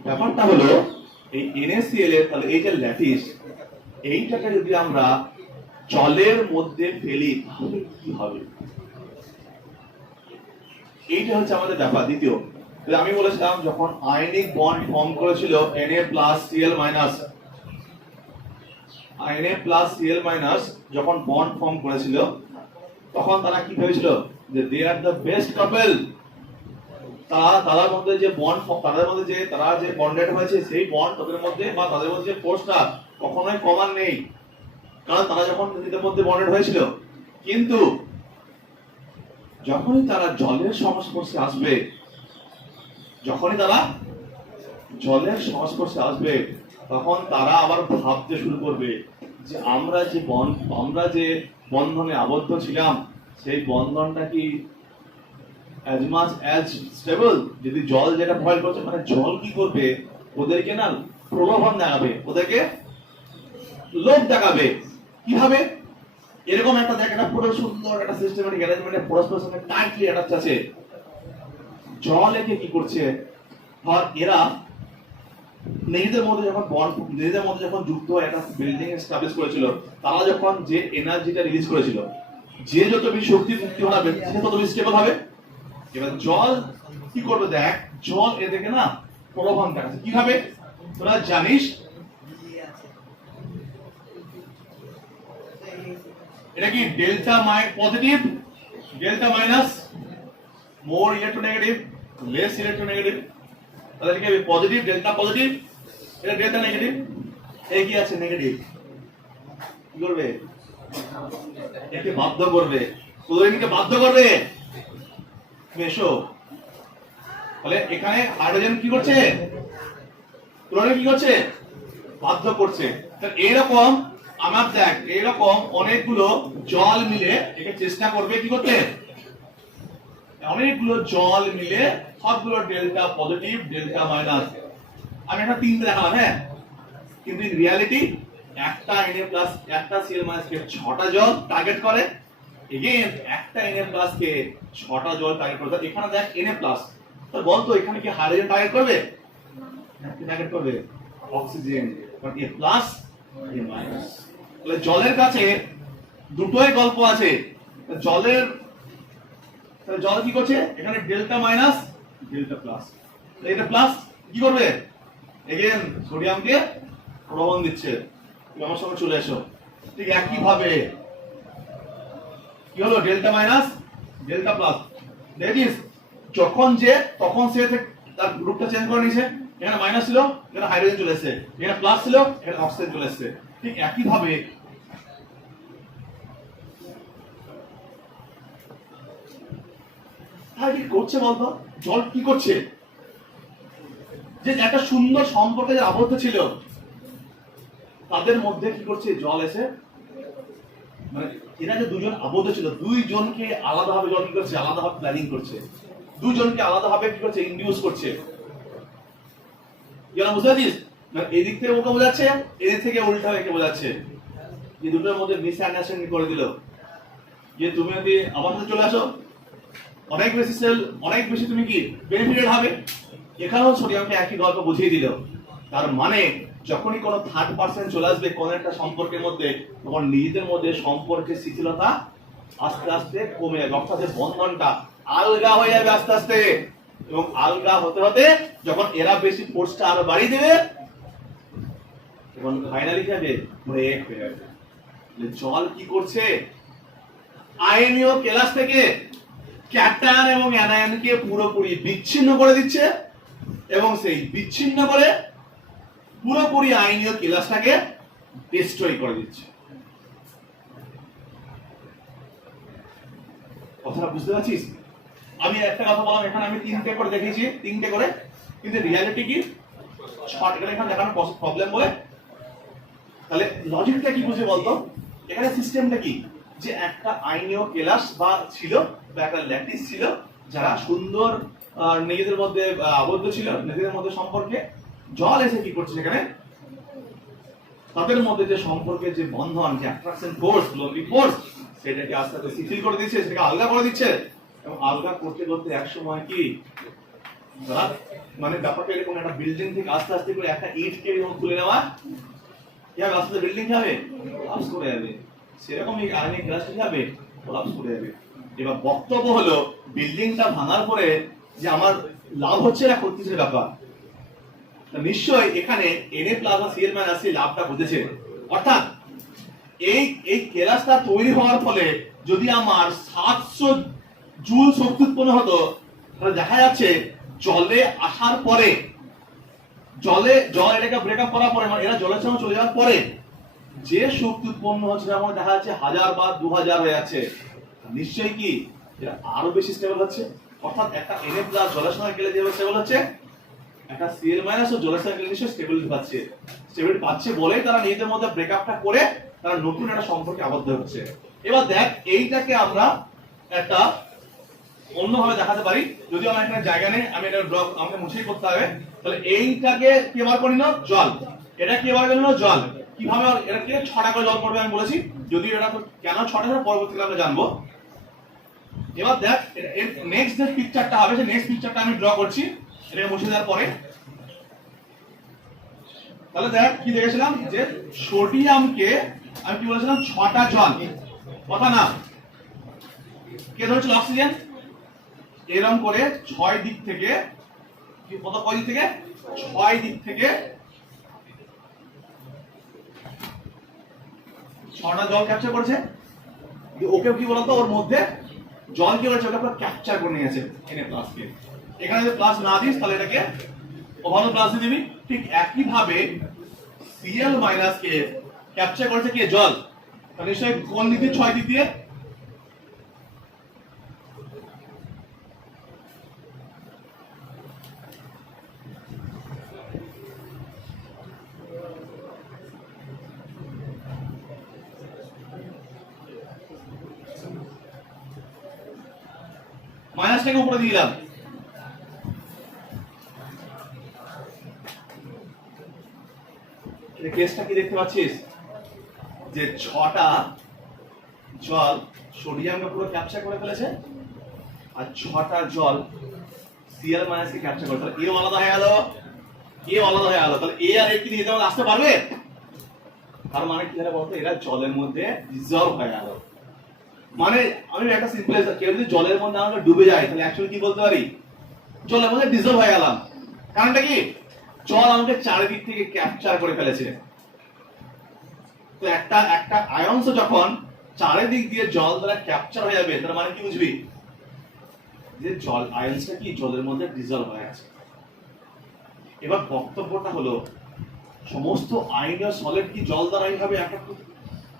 ব্যাপারটা হলো এই NaCl এর তাহলে এই যে ল্যাটিস এইটাকে যদি আমরা জলের মধ্যে ফেলি তাহলে কি হবে এইটা হচ্ছে আমাদের ব্যাপার দ্বিতীয় আমি বলেছিলাম যখন আয়নিক বন্ড ফর্ম করেছিল Na plus Cl minus Na plus Cl minus যখন বন্ড ফর্ম করেছিল তখন তারা কি ভেবেছিল যে দে আর দ্য বেস্ট কাপল তাদের মধ্যে যে বন্ড তাদের মধ্যে যে তারা যে বন্ডেড হয়েছে সেই বন্ড তাদের মধ্যে বা তাদের মধ্যে যে ফোর্সটা কখনোই কমান নেই কারণ তারা যখন নিজেদের মধ্যে বন্ডেড হয়েছিল কিন্তু যখনই তারা জলের সংস্পর্শে আসবে যখনই তারা জলের সংস্পর্শে আসবে তখন তারা আবার ভাবতে শুরু করবে যে আমরা যে বন্ধনে আবদ্ধ ছিলাম সেই বন্ধনটা কি as much as stable যদি জল যেটা ভয় করছে মানে জল কি করবে ওদেরকে না প্রলোভন দেখাবে ওদেরকে লোভ দেখাবে কিভাবে এরকম একটা দেখ একটা পুরো সুন্দর একটা সিস্টেমেটিক অ্যারেঞ্জমেন্টে পরস্পরের সঙ্গে টাইটলি অ্যাটাচ আছে জল একে কি করছে আর এরা নিজেদের মধ্যে যখন যুক্ত হয়ে একটা বিল্ডিং এস্টাবলিশ করেছিল তারা যখন যে এনার্জিটা রিলিজ করেছিল যে যত বেশি শক্তি মুক্তি হবে সে তত বেশি স্টেবল হবে এবার জল কি করবে দেখ জল এদেরকে না প্রলোভন দেখাচ্ছে কিভাবে তোরা জানিস এটা কি ডেল্টা পজিটিভ ডেল্টা মাইনাস মোর ইলেকট্রোনেগেটিভ লেস ইলেকট্রোনেগেটিভ তাহলে কি পজিটিভ ডেল্টা পজিটিভ এটা ডেল্টা নেগেটিভ এই কি আছে নেগেটিভ কি করবে একে বাধ্য করবে ক্লোরিনকে বাধ্য করবে মেশো তাহলে এখানে হাইড্রোজেন কি করছে ক্লোরিন কি করছে বাধ্য করছে তাহলে এরকম আমার দেখ এরকম অনেকগুলো জল মিলে একে চেষ্টা করবে কি করতে অনেকগুলো জল মিলে সবগুলো ডেল্টা পজিটিভ ডেল্টা মাইনাস আমি একটা তিনটে দেখালাম হ্যাঁ কিন্তু ইন রিয়ালিটি একটা Na প্লাস একটা Cl মাইনাস কে 6টা জল টার্গেট করে এগেইন একটা Na প্লাস কে 6টা জল টার্গেট করে এখানে দেখ Na প্লাস তো বলতো এখানে কি হাইড্রোজেন টার্গেট করবে কি টার্গেট করবে oxygen but A plus A minus তাহলে জলের কাছে দুটোই গল্প আছে জলের তাহলে জল কি করছে এখানে ডেল্টা মাইনাস ডেল্টা প্লাস এটা প্লাস কি করবে এগেইন সোডিয়ামকে প্রলোভন দিচ্ছে আমার সঙ্গে চলে এসো ঠিক একই ভাবে কি হলো ডেল্টা মাইনাস ডেল্টা প্লাস দেখিস তখন সে তার গ্রুপটা চেঞ্জ করে নিয়েছে এখানে মাইনাস ছিল এখানে হাইড্রোজেন চলে এসেছে এখানে প্লাস ছিল এখানে অক্সিজেন চলে এসেছে ঠিক একই ভাবে কি করছে বলতো জল কি করছে যে একটা সুন্দর সম্পর্কে যে আবদ্ধ ছিল তাদের মধ্যে কি করছে জল এসে মানে এরা যে দুজন আবদ্ধ ছিল দুইজনকে আলাদাভাবে জল কি করছে আলাদাভাবে প্ল্যানিং করছে দুজনকে আলাদাভাবে কি করছে ইনডিউস করছে বুঝতে পারছিস মানে এদিক থেকে ওকে বোঝাচ্ছে এদিক থেকে উল্টা একে বোঝাচ্ছে যে দুটোর মধ্যে মিস আন্ডারস্ট্যান্ডিং করে দিল যে তুমি যদি আমার সাথে চলে আসো অনেক বেশি সেল, অনেক বেশি তুমি কি বেনিফিটেড হবে। এখানেও সোডিয়ামকে একই গল্প বুঝিয়ে দিল। তার মানে যখনই কোনো থার্ড পার্সন চলে আসবে কোন একটা সম্পর্কের মধ্যে, তখন নিজেদের মধ্যে সম্পর্কের শিথিলতা আস্তে আস্তে কমে যাবে, অর্থাৎ বন্ধনটা আলগা হয়ে যাবে আস্তে আস্তে। এবং আলগা হতে হতে যখন এরা বেশি ফোর্সটা আরো বাড়িয়ে দেবে, তখন ফাইনালি যাবে ব্রেক হয়ে যাবে। জল কি করছে, আয়নীয় কেলাস থেকে ক্যাটায়ন এবং অ্যানায়নকে পুরোপুরি বিচ্ছিন্ন করে দিচ্ছে, এবং সেই বিচ্ছিন্ন করে পুরোপুরি আয়নীয় কেলাসটাকে ডিস্ট্রয় করে দিচ্ছে। কথাটা বুঝতে পারছিস? আমি একটা কথা বললাম, এখানে আমি 3টে করে দেখিয়েছি, 3টে করে, কিন্তু রিয়ালিটি কি 6টা এখানে দেখানো প্রবলেম বলে। তাহলে লজিকটা কি বুঝে বলতো, এখানে সিস্টেমটা কি, যে একটা আইনীয় কেলাস বা ছিল বা একটা ল্যাটিস ছিল, যারা সুন্দর নিজেদের মধ্যে আবদ্ধ ছিল, নিজেদের মধ্যে সম্পর্কে। জল এসে কি করছে সেখানে, তাদের মধ্যে যে সম্পর্কের যে বন্ধন, যে অ্যাট্রাকশন ফোর্স, লোভি ফোর্স, সেটাকে আস্তে আস্তে শিথিল করে দিচ্ছে, সেটাকে আলগা করে দিচ্ছে। এবং আলগা করতে করতে এক সময় কি, মানে ব্যাপারটা এরকম, একটা বিল্ডিং থেকে আস্তে আস্তে করে একটা ইটকে তুলে নেওয়া, কি হবে, আস্তে আস্তে বিল্ডিং কি হবে, কোলাপস করে যাবে। সেরকমই আয়নিক গ্যাস কি হবে, কোলাপস করে যাবে। এবার বক্তব্য হলো, বিল্ডিংটা ভাঙার পরে যে আমার লাভ হচ্ছে না ক্ষতির ব্যাপার, নিশ্চয়ই এখানে Na প্লাস বা Cl মাইনাস এই লাভটা বুঝেছে। অর্থাৎ এই কেলাসটা তৈরি হওয়ার ফলে যদি আমার 700 জুল শক্তি উৎপন্ন হতো, তাহলে দেখা যাচ্ছে জলে আসার পরে, জল এটাকে ব্রেকআপ করার পরে, মানে এরা জলের সঙ্গে চলে যাওয়ার পরে যে শক্তি উৎপন্ন হচ্ছে, যেমন দেখা যাচ্ছে 1000 বা 2000 হয়ে যাচ্ছে, নিশ্চয়ই কি এটা আরো বেশি স্টেবল হচ্ছে। অর্থাৎ একটা Na প্লাস জলের সঙ্গে গেলে যেভাবে স্টেবল হচ্ছে, একটা Cl মাইনাস ও জলের সঙ্গে গেলে নিশ্চয়ই স্টেবিলিটি পাচ্ছে। স্টেবিলিটি পাচ্ছে বলেই তারা নিজেদের মধ্যে ব্রেকআপটা করে তারা নতুন একটা সম্পর্কে আবদ্ধ হচ্ছে। এবার দেখ, এইটাকে আমরা একটা অন্যভাবে দেখাতে পারি, যদি আমার এখানে জায়গা নেই, আমি এটা ব্লক আমাকে মুছেই করতে হবে। তাহলে এইটাকে কি বার করি না, জল, এটা কি বার করি না, জল। কিভাবে এটাকে 6টা করে জল পড়বে আমি বলেছি, যদি এটা কেন 6টা করে পরবর্তীকালে আমরা জানবো। এবার দেখ, এর নেক্সট যে পিকচারটা হবে, সেই নেক্সট পিকচারটা আমি ড্র করছি এটাকে মুছে দেওয়ার পরে। তাহলে দেখ কি দেখেছিলাম, যে সোডিয়ামকে আমি কি বলেছিলাম, 6টা জল, কথা না, কে ধরেছিল অক্সিজেন, এরকম করে 6 দিক থেকে, কত কয় দিক থেকে, 6 দিক থেকে 6টা জল ক্যাপচার করেছে। ওকে কি বলতো, ওর মধ্যে জল কি করেছে, ওকে পুরো ক্যাপচার করে নিয়েছে Na প্লাস কে। এখানে যদি প্লাস না দিস তাহলে এটাকে ওভারঅল প্লাস দিয়ে দিবি। ঠিক একই ভাবে Cl মাইনাস কে ক্যাপচার করেছে কে, জল। তাহলে নিশ্চয়ই কোন দিক দিয়ে, 6 দিক দিয়ে, মাইনাসটাকে উপরে দিয়ে দিলাম। কেসটা কি দেখতে পাচ্ছিস, যে 6টা জল সোডিয়ামকে পুরো ক্যাপচার করে ফেলেছে, আর 6টা জল Cl মাইনাস কে ক্যাপচার করে। তাহলে এ আলাদা হয়ে গেল, এ আলাদা হয়ে গেল। তাহলে এ আর এ কি নিয়ে আসতে পারবে? তার মানে কি হলো বলতো, এরা জলের মধ্যে ডিসলভ হয়ে গেল। মানে আমি একটা সিম্পল, কেউ যদি জলের মধ্যে আমরা ডুবে যায়, তাহলে অ্যাকচুয়ালি কি বলতে পারি, জলের মধ্যে ডিসলভ হয়ে গেলাম। কারণটা কি, জল আমাকে চারিদিক থেকে ক্যাপচার করে ফেলেছে। তো একটা আয়নস যখন চারিদিক দিয়ে জল দ্বারা ক্যাপচার হয়ে যাবে, তার মানে কি বুঝবি, যে জল আয়নসটা কি জলের মধ্যে ডিসলভ হয়ে আছে। এবার বক্তব্যটা হলো, সমস্ত আয়নীয় সলিড কি জল দ্বারা এইভাবে একাত্ম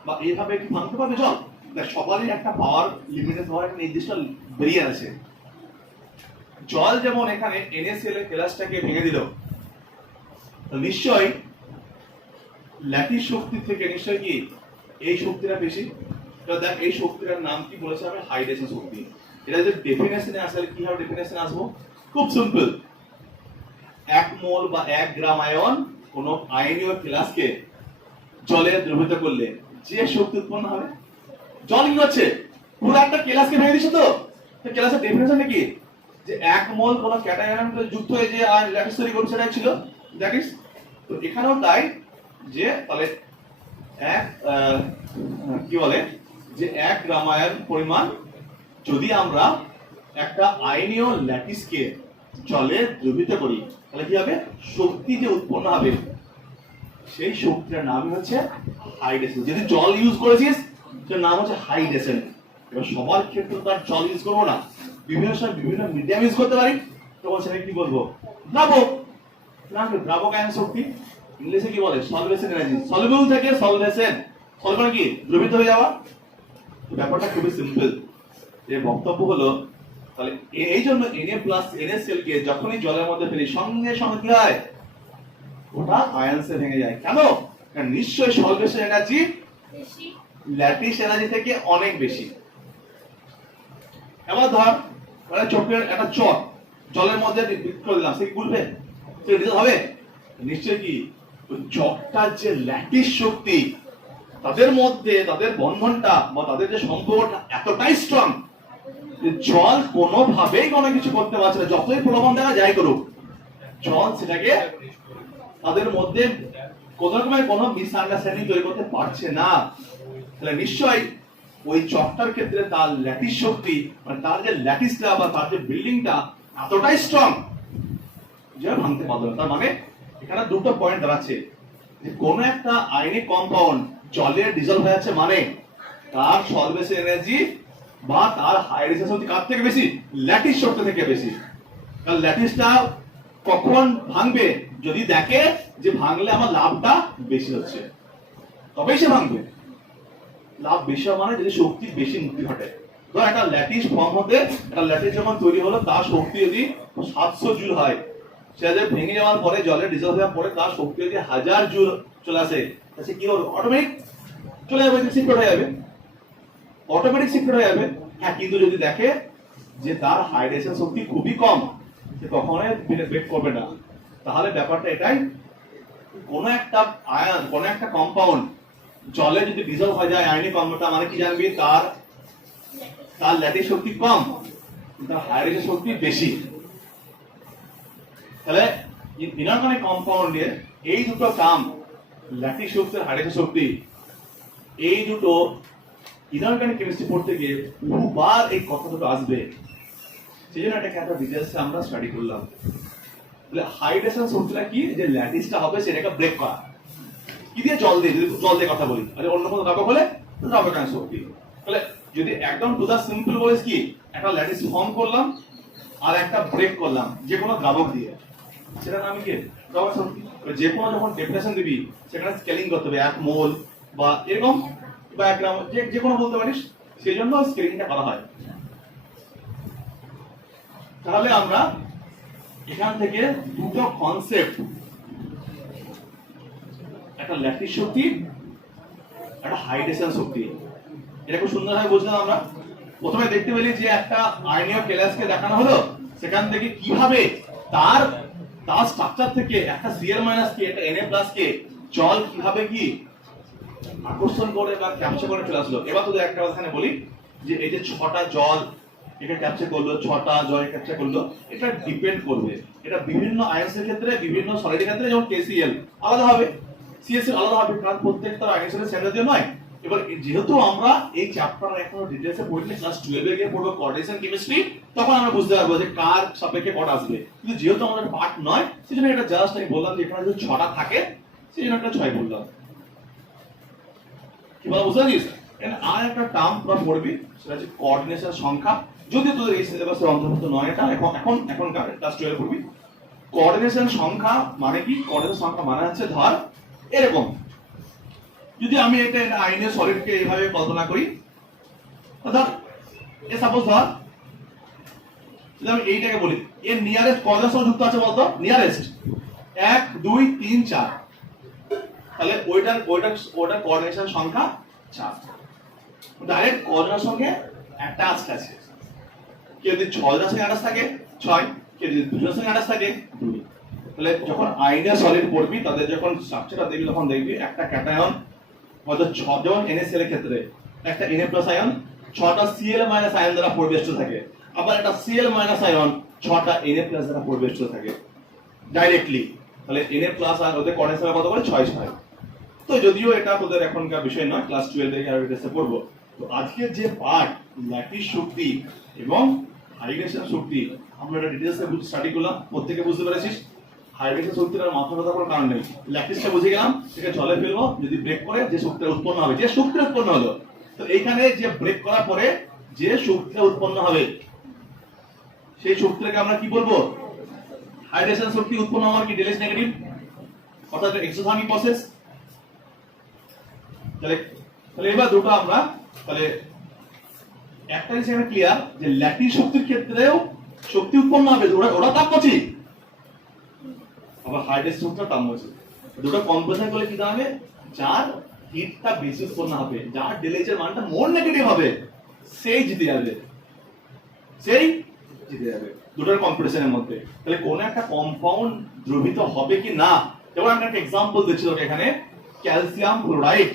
বা এইভাবে কি ভাঙতে পারবে জল? সবারই একটা পাওয়ার লিমিটেড হওয়ার একটা নির্দিষ্ট বেরিয়ে আছে। জল যেমন এখানে NaCl এর কেলাসটাকে ভেঙে দিল, নিশ্চয়ই ল্যাটিস শক্তি থেকে নিশ্চয়ই কি এই শক্তিটা বেশি। দেখ এই শক্তিটার নাম কি বলেছে আমি, হাইড্রেশন শক্তি। এটা যদি ডেফিনেশনে আসলে কি হবে, ডেফিনেশনে আসবো খুব সিম্পল, 1 মোল বা 1 গ্রাম আয়ন কোন আয়নীয় কেলাসকে জলে দ্রবীভূত করলে যে শক্তি উৎপন্ন হবে, জল কি হচ্ছে পুরো একটা কেলাসকে ভেঙে দিচ্ছে। তো তো ক্লাসের ডেফিনেশনটা কি, যে এক মোল কোন ক্যাটায়ন যুক্ত হয়ে যে ল্যাটিস তৈরি করছে সেটাই ছিল দ্যাট ইজ। তো এখানেও তাই, যে তাহলে এক কি বলে যে 1 গ্রাম আয়ন পরিমাণ যদি আমরা একটা আয়নীয় ল্যাটিসকে জলে দ্রবীভূত করি, তাহলে কি হবে, শক্তি যে উৎপন্ন হবে সেই শক্তির নামই হচ্ছে হাইড্রেশন। যদি জল ইউজ করেছিস সেটার নাম হচ্ছে হাইড্রেশন। এবার সবার ক্ষেত্রে তার জল ইউজ করবো না, বিভিন্ন সময় বিভিন্ন মিডিয়াম ইউজ করতে পারি, তখন সেটা কি বলবো, দ্রাবক। দ্রাবক আয়ন শক্তি ইংলিশে কি বলে, সলভেশন এনার্জি। সলিউবল থেকে সলভেশন, সলভ মানে কি, দ্রবীভূত হয়ে যাওয়া। ব্যাপারটা খুবই সিম্পল। এর বক্তব্য হলো তাহলে এই জন্য Na+NaCl কে যখনই জলের মধ্যে ফেলি সঙ্গে সঙ্গে কি হয়, ওটা আয়নসে ভেঙে যায়। কেন? কারণ নিশ্চয়ই সলভেশন এনার্জি ল্যাটিস এনার্জি থেকে অনেক বেশি। এবার ধর মানে চোখের একটা চট জলের মধ্যে করে দিলাম, সে কি গুলবে, সে ডিজলভ হবে? নিশ্চয়ই কি, চটটার যে ল্যাটিস শক্তি, তাদের মধ্যে তাদের বন্ধনটা বা তাদের যে সম্পর্কটা এতটাই স্ট্রং, জল কোনোভাবেই কোনো কিছু করতে পারছে না, যতই প্রলোভন দেখা যাই করুক, জল সেটাকে তাদের মধ্যে কোন রকমের কোনো মিসআন্ডারস্ট্যান্ডিং তৈরি করতে পারছে না। তাহলে নিশ্চয়ই ওই চকটার ক্ষেত্রে তার ল্যাটিস শক্তি, মানে তার যে ল্যাটিসটা বা তার যে বিল্ডিংটা এতটাই স্ট্রং যে ভাঙতে পারলো না। তার মানে এখানে দুটো পয়েন্ট দাঁড়াচ্ছে, যে কোনো একটা আয়নিক কম্পাউন্ড জলে ডিজলভ হয়ে যাচ্ছে মানে তার সলভেশন এনার্জি বা তার হাইড্রেশন শক্তি কার থেকে বেশি, ল্যাটিস শক্তি থেকে বেশি। কারণ ল্যাটিসটা কখন ভাঙবে, যদি দেখে যে ভাঙলে আমার লাভটা বেশি হচ্ছে, তবেই সে ভাঙবে। লাভ বেশি মানে যদি শক্তির বেশি মুক্তি ঘটে। ধর একটা ল্যাটিস ফর্ম হতে, একটা ল্যাটিস যখন তৈরি হলো তার শক্তি যদি 700 জুল হয়, সেটা যদি ভেঙে যাওয়ার পরে জলে ডিজলভ হওয়ার পরে তার শক্তি যদি 1000 জুল চলে আসে, তাহলে কি হবে, অটোমেটিক চলে যাবে, সিক্রেট হয়ে যাবে, অটোমেটিক সিক্রেট হয়ে যাবে। হ্যাঁ, কিন্তু যদি দেখে যে তার হাইড্রেশন শক্তি খুবই কম, সে কখনোই ব্রেক করবে না। তাহলে ব্যাপারটা এটাই, কোনো একটা আয়ন, কোনো একটা কম্পাউন্ড জলে যদি ডিজলভ হয়ে যায় আয়নিক কম্পাউন্ডটা, মানে কি জানবি, তার ল্যাটিস শক্তি কম, তার হাইড্রেশন শক্তি বেশি। তাহলে ইনঅর্গানিক কম্পাউন্ডের এই দুটো কাম, ল্যাটিস শক্তি আর হাইড্রেশন শক্তি, এই দুটো ইনঅর্গানিক কেমিস্ট্রি পড়তে গিয়ে বহুবার এই কথা দুটো আসবে, সেই জন্য এটাকে একটা ডিটেলসে আমরা স্টাডি করলাম। তাহলে হাইড্রেশন শক্তিটা কি, যে ল্যাটিসটা হবে সেটাকে ব্রেক করা, কি দিয়ে, জল দিয়ে। যদি জল দিয়ে কথা বলি, আর অন্য কোনো দ্রাবক হলে দ্রাবক আয়ন শক্তি। তাহলে যদি একদম টু দা সিম্পল বলিস কি, একটা ল্যাটিস ফর্ম করলাম আর একটা ব্রেক করলাম যে কোনো দ্রাবক দিয়ে, সেটা নাম কি, দ্রাবক শক্তি। যে কোনো যখন ডেফিনেশন দিবি সেখানে স্কেলিং করতে হবে, 1 মোল বা এরকম বা 1 গ্রাম, যে কোনো বলতে পারিস, সেই জন্য স্কেলিংটা করা হয়। তাহলে আমরা এখান থেকে দুটো কনসেপ্ট, একটা ল্যাটিস শক্তি, একটা হাইড্রেশন শক্তি, এটা খুব সুন্দরভাবে বুঝলাম আমরা। প্রথমে দেখতে পেলি যে একটা আয়নীয় কেলাসকে দেখানো হলো, সেখান থেকে কিভাবে তার স্ট্রাকচার থেকে একটা Cl- কে, একটা Na+ কে জল কিভাবে কি আকর্ষণ করে বা ক্যাপচার করে চলে আসলো। এবার তো একটা এখানে বলি যে এই যে 6টা জল এটা ক্যাপচার করলো, 6টা জল ক্যাপচার করলো, এটা ডিপেন্ড করবে, এটা বিভিন্ন আয়নসের ক্ষেত্রে, বিভিন্ন সলিডের ক্ষেত্রে, যেমন KCl আলাদা হবে, CSL আলাদা হবে, কারণ প্রত্যেকটা আয়নসের সেন্টার নয়। এবার যেহেতু আমরা এই চ্যাপ্টার এখনো ডিটেইলসে পড়িনি, ক্লাস 12 এ গিয়ে পড়বো কোঅর্ডিনেশন কেমিস্ট্রি, তখন আমরা বুঝতে পারবো যে কার সাপেক্ষে কত আসবে। কিন্তু যেহেতু আমাদের পার্ট নয়, সেজন্য এটা জাস্ট আমি বললাম যে এখানে যদি 6টা থাকে, সেজন্য একটা 6 বললাম। কি বলা, বুঝতে পারছিস? আর একটা টার্ম তোরা পড়বি, সেটা হচ্ছে কোঅর্ডিনেশন সংখ্যা। যদি তোদের এই সিলেবাসের অন্তর্ভুক্ত নয়, এটা এখনকার ক্লাস 12 পড়বি। কোঅর্ডিনেশন সংখ্যা মানে কি? কোঅর্ডিনেশন সংখ্যা মানে হচ্ছে, ধর এরকম, যদি আমি এটা আইনের সলিডকে এইভাবে কল্পনা করি, অর্থাৎ এ সাপোজ ধর যদি আমি এইটাকে বলি, এর নিয়ারেস্ট কয়টার সঙ্গে যুক্ত আছে বলতো? নিয়ারেস্ট 1 2 3 4, তাহলে ওইটার কোঅর্ডিনেশন সংখ্যা 4। ডাইরেক্ট কোঅর্ডিনেশন সঙ্গে অ্যাটাচ আছে। কেউ যদি 6টার সঙ্গে অ্যাটাচ থাকে 6, কেউ যদি 2টার সঙ্গে অ্যাটাচ থাকে 2। তাহলে যখন আইনের সলিড পড়বি, তাদের যখন স্ট্রাকচারটা দেখবি, তখন দেখবি একটা ক্যাটায়ন হয়তো 6, যেমন NaCl এর ক্ষেত্রে একটা Na+ আয়ন 6টা Cl- আয়ন দ্বারা পরিবেষ্টিত থাকে, আবার একটা Cl মাইনাস আয়ন 6টা Na প্লাস দ্বারা পরিবেষ্টিত থাকে ডাইরেক্টলি। তাহলে Na প্লাস আর ওদের কন্ডেন্সার কত করে 6 তো যদিও এটা তোদের এখনকার বিষয় নয়, ক্লাস 12 থেকে আর এটা পড়বো। তো আজকের যে পার্ট ল্যাটিস শক্তি এবং হাইড্রেশন শক্তি আমরা এটা ডিটেইলসে স্টাডি করলাম, প্রত্যেকে বুঝতে পেরেছিস? হাইড্রেশন শক্তির মাথা ব্যথা করার কারণ নেই, ল্যাটিসটা বুঝে গেলাম, এটা জলে ফেলবো, যদি ব্রেক করে যে শক্তিটা উৎপন্ন হবে, যে শক্তিটা উৎপন্ন হলো, তো এইখানে যে ব্রেক করার পরে যে শক্তিটা উৎপন্ন হবে সেই শক্তিটাকে আমরা কি বলবো? হাইড্রেশন শক্তি উৎপন্ন হওয়ার কি ডেলএস নেগেটিভ, অর্থাৎ এক্সোথার্মিক প্রসেস। তাহলে এবার দুটো আমরা তাহলে একটা জিনিস এখানে ক্লিয়ার যে ল্যাটিস শক্তির ক্ষেত্রেও শক্তি উৎপন্ন হবে, ওটা তাপমাত্রা, আবার হাইড্রেশন শক্তিটা তাপমাত্রা। দুটো কম্বিনেশন করলে কি দাঁড়াবে? যার হিটটা বেশি উৎপন্ন হবে, যার ডেলএইচ এর মানটা মোর নেগেটিভ হবে, সেই জিতে যাবে, দুটোর কম্পিটিশনের মধ্যে। তাহলে কোন একটা কম্পাউন্ড দ্রবীভূত হবে কি না, যেমন আমরা একটা एग्जांपल দিচ্ছি তোকে এখানে, ক্যালসিয়াম ক্লোরাইড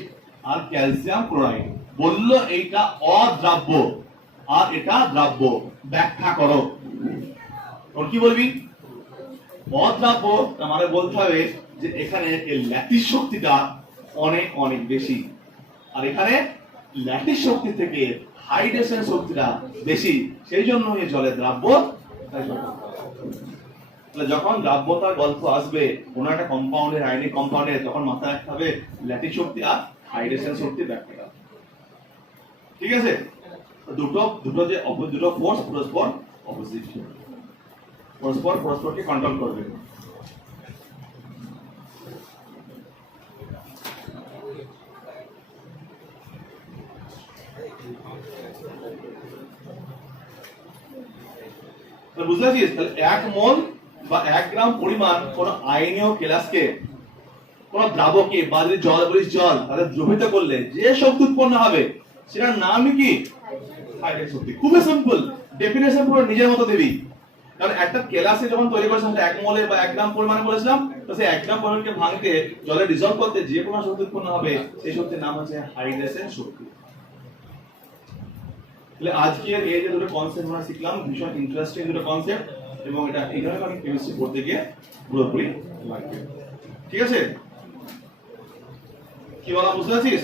আর ক্যালসিয়াম ক্লোরাইড, বললো এইটা অদ্রাব্য আর এটা দ্রাব্য, ব্যাখ্যা করো। ওর কি বলবি? অদ্রাব্য তার মানে বলতে হবে যে এখানে এই ল্যাটিস শক্তিটা অনেক অনেক বেশি, আর এখানে ল্যাটিস শক্তি থেকে হাইড্রেশন শক্তিটা বেশি, সেই জন্য এই জলে দ্রাব্য। তাহলে যখন দ্রাব্যতার গল্প আসবে কোন একটা কম্পাউন্ডের, আয়নিক কম্পাউন্ডের, তখন মাথায় রাখতে হবে ল্যাটিস শক্তি আর হাইড্রেশন শক্তি ব্যাখ্যাটা। ঠিক আছে? দুটো যে দুটো ফোর্স পরস্পর অপোজিট, পরস্পরকে কন্ট্রোল করবে। বুঝতে পারছিস? তাহলে 1 মোল বা 1 গ্রাম পরিমাণ কোন আয়নীয় কেলাসকে, কোন দ্রাবকে বা যদি জল বলিস জল, তাহলে দ্রবীভূত করলে যে শক্তি উৎপন্ন হবে সেটার নামই কি? হাইড্রেশন শক্তি। খুবই সিম্পল, ডেফিনেশন পুরো নিজের মতো দিবি। কারণ একটা কেলাসে যখন তৈরি করেছিলাম 1 মোলের বা 1 গ্রাম পরিমাণে বলেছিলাম, তো সেই 1 গ্রাম পরিমাণকে ভাঙতে জলে ডিসলভ করতে যে কোনো শক্তি উৎপন্ন হবে সেই শক্তির নাম হচ্ছে হাইড্রেশন শক্তি। তাহলে আজকের এই যে দুটো কনসেপ্ট আমরা শিখলাম, ভীষণ ইন্টারেস্টিং দুটো কনসেপ্ট, এবং এটা ইনঅর্গানিক কেমিস্ট্রি পড়তে গিয়ে পুরোপুরি লাগবে। ঠিক আছে? কি বলা বুঝতে পারছিস?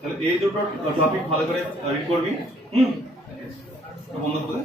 তাহলে এই দুটো টপিক ভালো করে রিড করবি। বন্ধ করে